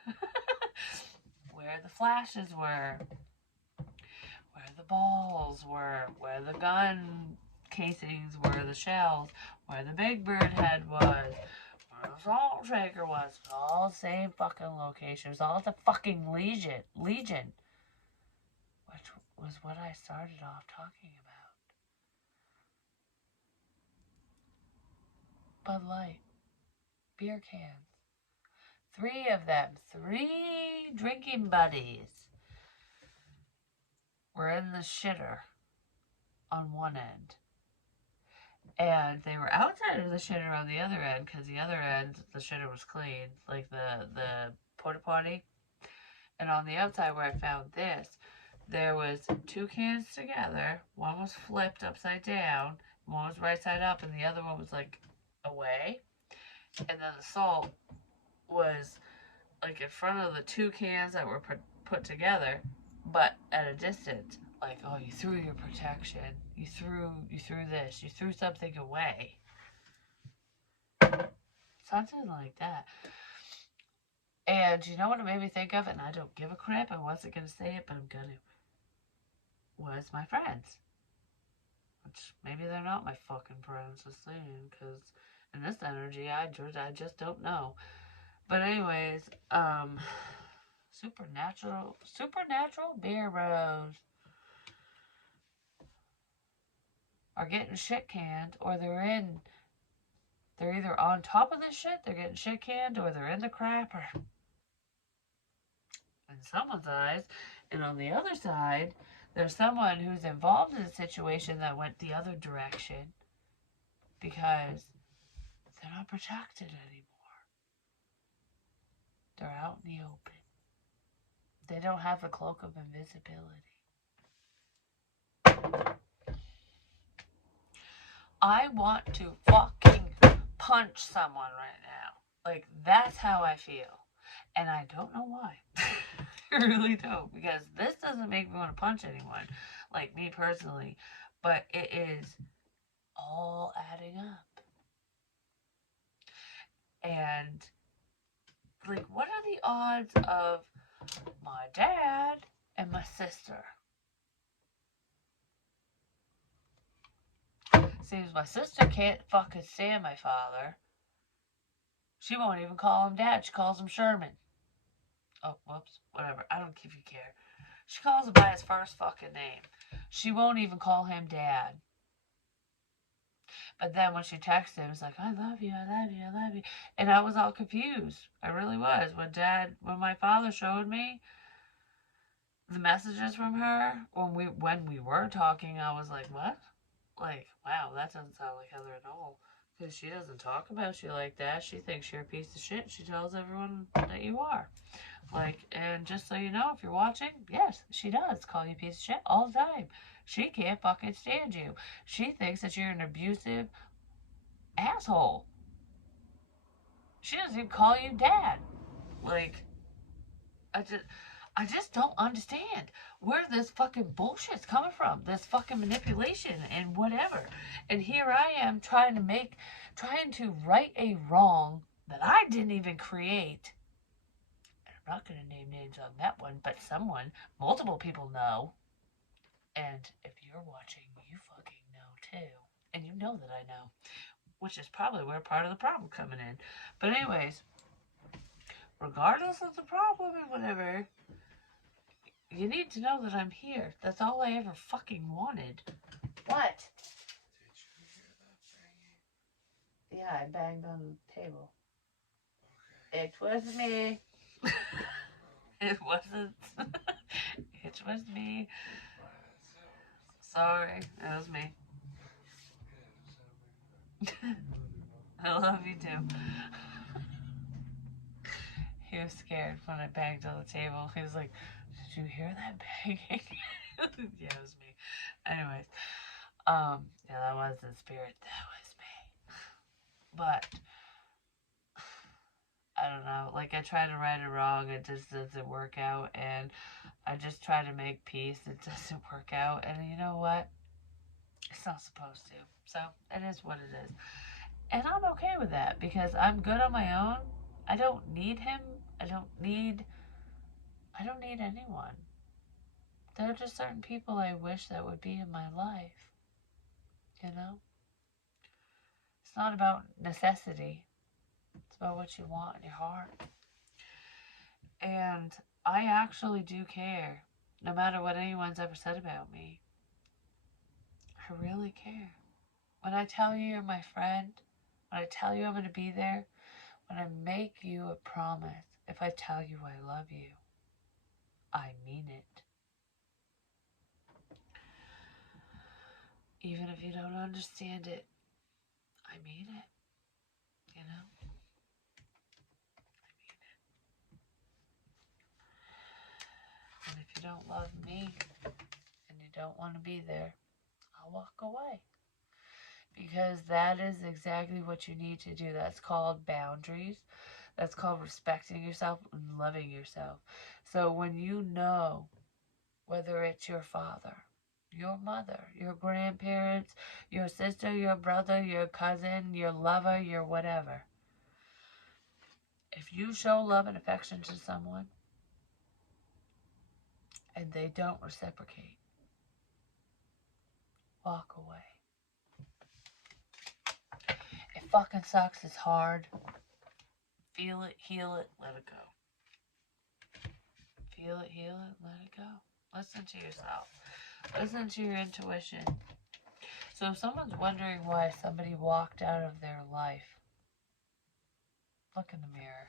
Where the flashes were. Where the balls were. Where the gun casings were, the shells, where the Big Bird head was, where the salt shaker was. All the same fucking location. It was all the fucking Legion. Which was what I started off talking about. Bud Light. Beer cans. 3 of them. 3 drinking buddies were in the shitter on one end. And they were outside of the shitter on the other end, because the other end, the shitter was clean, like the porta potty. And on the outside where I found this, there was 2 cans together. One was flipped upside down, one was right side up, and the other one was like away. And then the salt was like in front of the 2 cans that were put together, but at a distance. Like, oh, you threw your protection. You threw this. You threw something away. Something like that. And you know what it made me think of? And I don't give a crap. I wasn't going to say it, but I'm going to. Was my friends. Which, maybe they're not my fucking friends, just saying. Because in this energy, I just don't know. But anyways, supernatural beer bros are getting shit canned, or they're either on top of this shit, they're getting shit canned, or they're in the crap, or in someone's eyes. And on the other side, there's someone who's involved in a situation that went the other direction because they're not protected anymore. They're out in the open. They don't have a cloak of invisibility. I want to fucking punch someone right now. Like, that's how I feel. And I don't know why. I really don't. Because this doesn't make me want to punch anyone. Like, me personally. But it is all adding up. And, like, what are the odds of my dad and my sister seems my sister can't fucking stand my father. She won't even call him Dad. She calls him Sherman. Oh, whoops. Whatever. I don't give you care. She calls him by his first fucking name. She won't even call him Dad. But then when she texted him, it's like, I love you, I love you, I love you. And I was all confused. I really was. When my father showed me the messages from her, when we were talking, I was like, what? Like, wow, that doesn't sound like Heather at all. Because she doesn't talk about you like that. She thinks you're a piece of shit. She tells everyone that you are. Like, and just so you know, if you're watching, yes, she does call you a piece of shit all the time. She can't fucking stand you. She thinks that you're an abusive asshole. She doesn't even call you Dad. Like, I just don't understand where this fucking bullshit's coming from. This fucking manipulation and whatever. And here I am trying to right a wrong that I didn't even create. And I'm not going to name names on that one, but multiple people know. And if you're watching, you fucking know too. And you know that I know. Which is probably where part of the problem coming in. But anyways, regardless of the problem and whatever, you need to know that I'm here. That's all I ever fucking wanted. What? Did you hear that banging? Yeah, I banged on the table. Okay. It was me. It wasn't. It was me. Sorry, it was me. I love you too. He was scared when I banged on the table. He was like, did you hear that banging? Yeah, it was me. Anyways, yeah, that was the spirit. That was me. But I don't know. Like, I try to right it wrong, it just doesn't work out, and I just try to make peace. It doesn't work out, and you know what? It's not supposed to. So it is what it is, and I'm okay with that because I'm good on my own. I don't need him. I don't need anyone. There are just certain people I wish that would be in my life. You know? It's not about necessity. It's about what you want in your heart. And I actually do care, no matter what anyone's ever said about me. I really care. When I tell you you're my friend, when I tell you I'm going to be there, when I make you a promise, if I tell you I love you, I mean it. Even if you don't understand it, I mean it. You know? I mean it. And if you don't love me and you don't want to be there, I'll walk away. Because that is exactly what you need to do. That's called boundaries. That's called respecting yourself and loving yourself. So when you know, whether it's your father, your mother, your grandparents, your sister, your brother, your cousin, your lover, your whatever, if you show love and affection to someone and they don't reciprocate, walk away. It fucking sucks. It's hard. Feel it, heal it, let it go. Feel it, heal it, let it go. Listen to yourself. Listen to your intuition. So if someone's wondering why somebody walked out of their life, look in the mirror.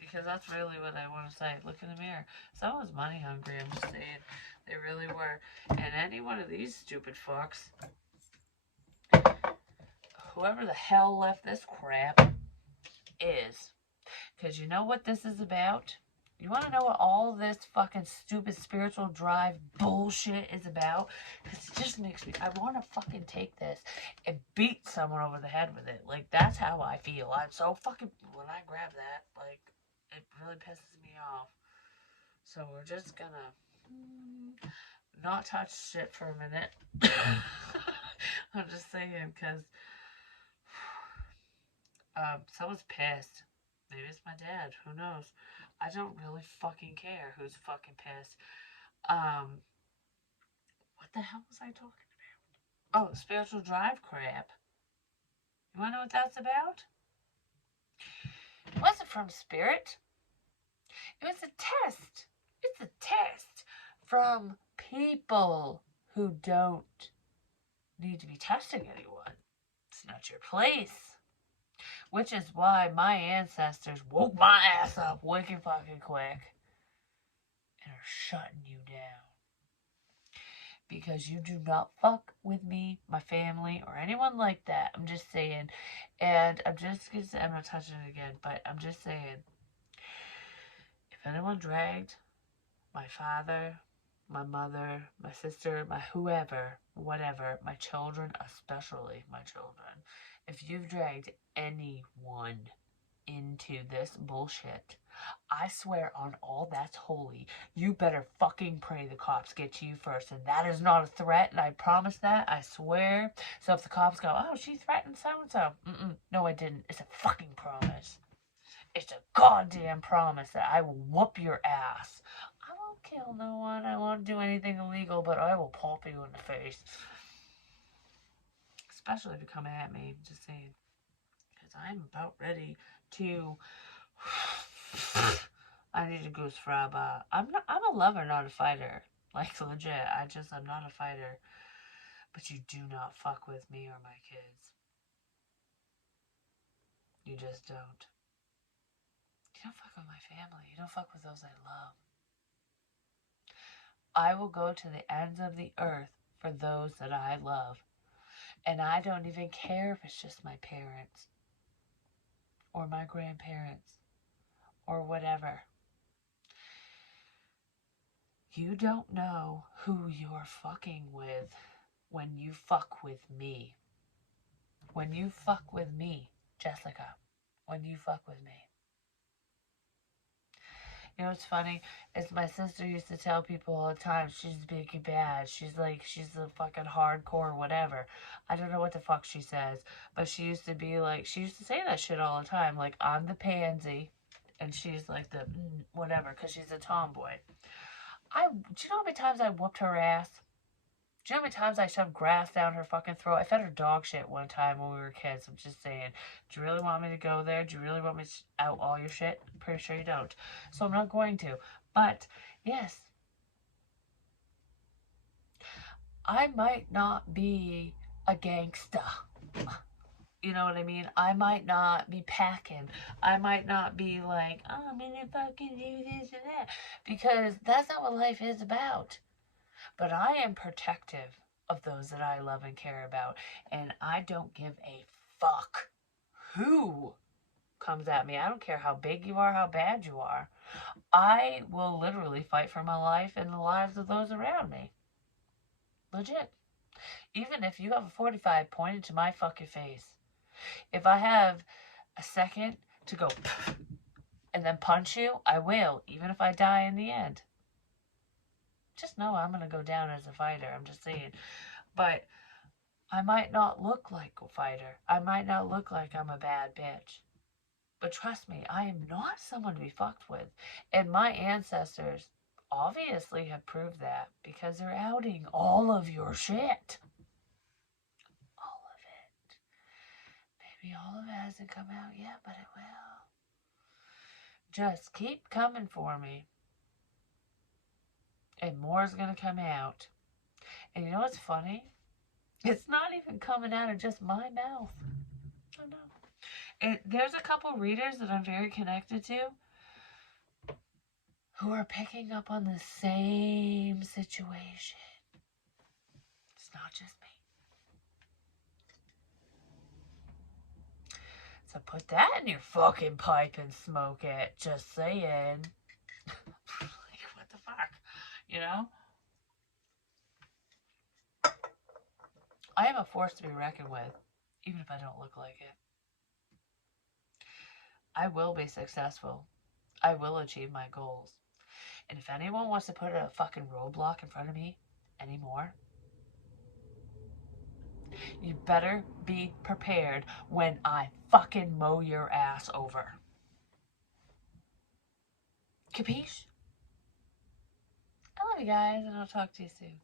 Because that's really what I want to say. Look in the mirror. Someone was money hungry, I'm just saying. They really were. And any one of these stupid fucks, whoever the hell left this crap, is. Because you know what this is about? You want to know what all this fucking stupid spiritual drive bullshit is about? Because it just makes me, I want to fucking take this and beat someone over the head with it. Like, that's how I feel. I'm so fucking, when I grab that, like, it really pisses me off. So we're just gonna not touch shit for a minute. I'm just saying, because someone's pissed. Maybe it's my dad. Who knows? I don't really fucking care who's fucking pissed. What the hell was I talking about? Oh, spiritual drive crap. You wanna know what that's about? It wasn't from spirit. It was a test. It's a test from people who don't need to be testing anyone. It's not your place. Which is why my ancestors woke my ass up wicked fucking quick and are shutting you down. Because you do not fuck with me, my family, or anyone like that. I'm just saying. And I'm not touching it again, but I'm just saying. If anyone dragged my father, my mother, my sister, my whoever, whatever, my children, especially my children, if you've dragged anyone into this bullshit, I swear on all that's holy, you better fucking pray the cops get to you first. And that is not a threat, and I promise that, I swear. So if the cops go, oh, she threatened so-and-so. No, I didn't. It's a fucking promise. It's a goddamn promise that I will whoop your ass. I won't kill no one. I won't do anything illegal, but I will pop you in the face. Especially if you come at me, just saying. Because I'm about ready to... I need a goose frab. I'm a lover, not a fighter. Like, legit. I'm not a fighter. But you do not fuck with me or my kids. You just don't. You don't fuck with my family. You don't fuck with those I love. I will go to the ends of the earth for those that I love. And I don't even care if it's just my parents or my grandparents or whatever. You don't know who you're fucking with when you fuck with me. When you fuck with me, Jessica. When you fuck with me. You know what's funny? Is my sister used to tell people all the time she's big and bad. She's a fucking hardcore whatever. I don't know what the fuck she says. But she used to say that shit all the time. Like, I'm the pansy. And she's like the whatever, because she's a tomboy. Do you know how many times I whooped her ass? Do you know how many times I shoved grass down her fucking throat? I fed her dog shit one time when we were kids. I'm just saying. Do you really want me to go there? Do you really want me to out all your shit? I'm pretty sure you don't. So I'm not going to. But, yes. I might not be a gangsta. You know what I mean? I might not be packing. I might not be like, oh, I'm gonna fucking do this and that. Because that's not what life is about. But I am protective of those that I love and care about. And I don't give a fuck who comes at me. I don't care how big you are, how bad you are. I will literally fight for my life and the lives of those around me. Legit. Even if you have a 45 pointed to my fucking face. If I have a second to go and then punch you, I will, even if I die in the end. Just know I'm going to go down as a fighter. I'm just saying. But I might not look like a fighter. I might not look like I'm a bad bitch. But trust me, I am not someone to be fucked with. And my ancestors obviously have proved that because they're outing all of your shit. All of it. Maybe all of it hasn't come out yet, but it will. Just keep coming for me. And more is going to come out. And you know what's funny? It's not even coming out of just my mouth. Oh no. There's a couple readers that I'm very connected to who are picking up on the same situation. It's not just me. So put that in your fucking pipe and smoke it. Just saying. Like, what the fuck? You know? I am a force to be reckoned with, even if I don't look like it. I will be successful. I will achieve my goals. And if anyone wants to put a fucking roadblock in front of me anymore, you better be prepared when I fucking mow your ass over. Capiche? I love you guys, and I'll talk to you soon.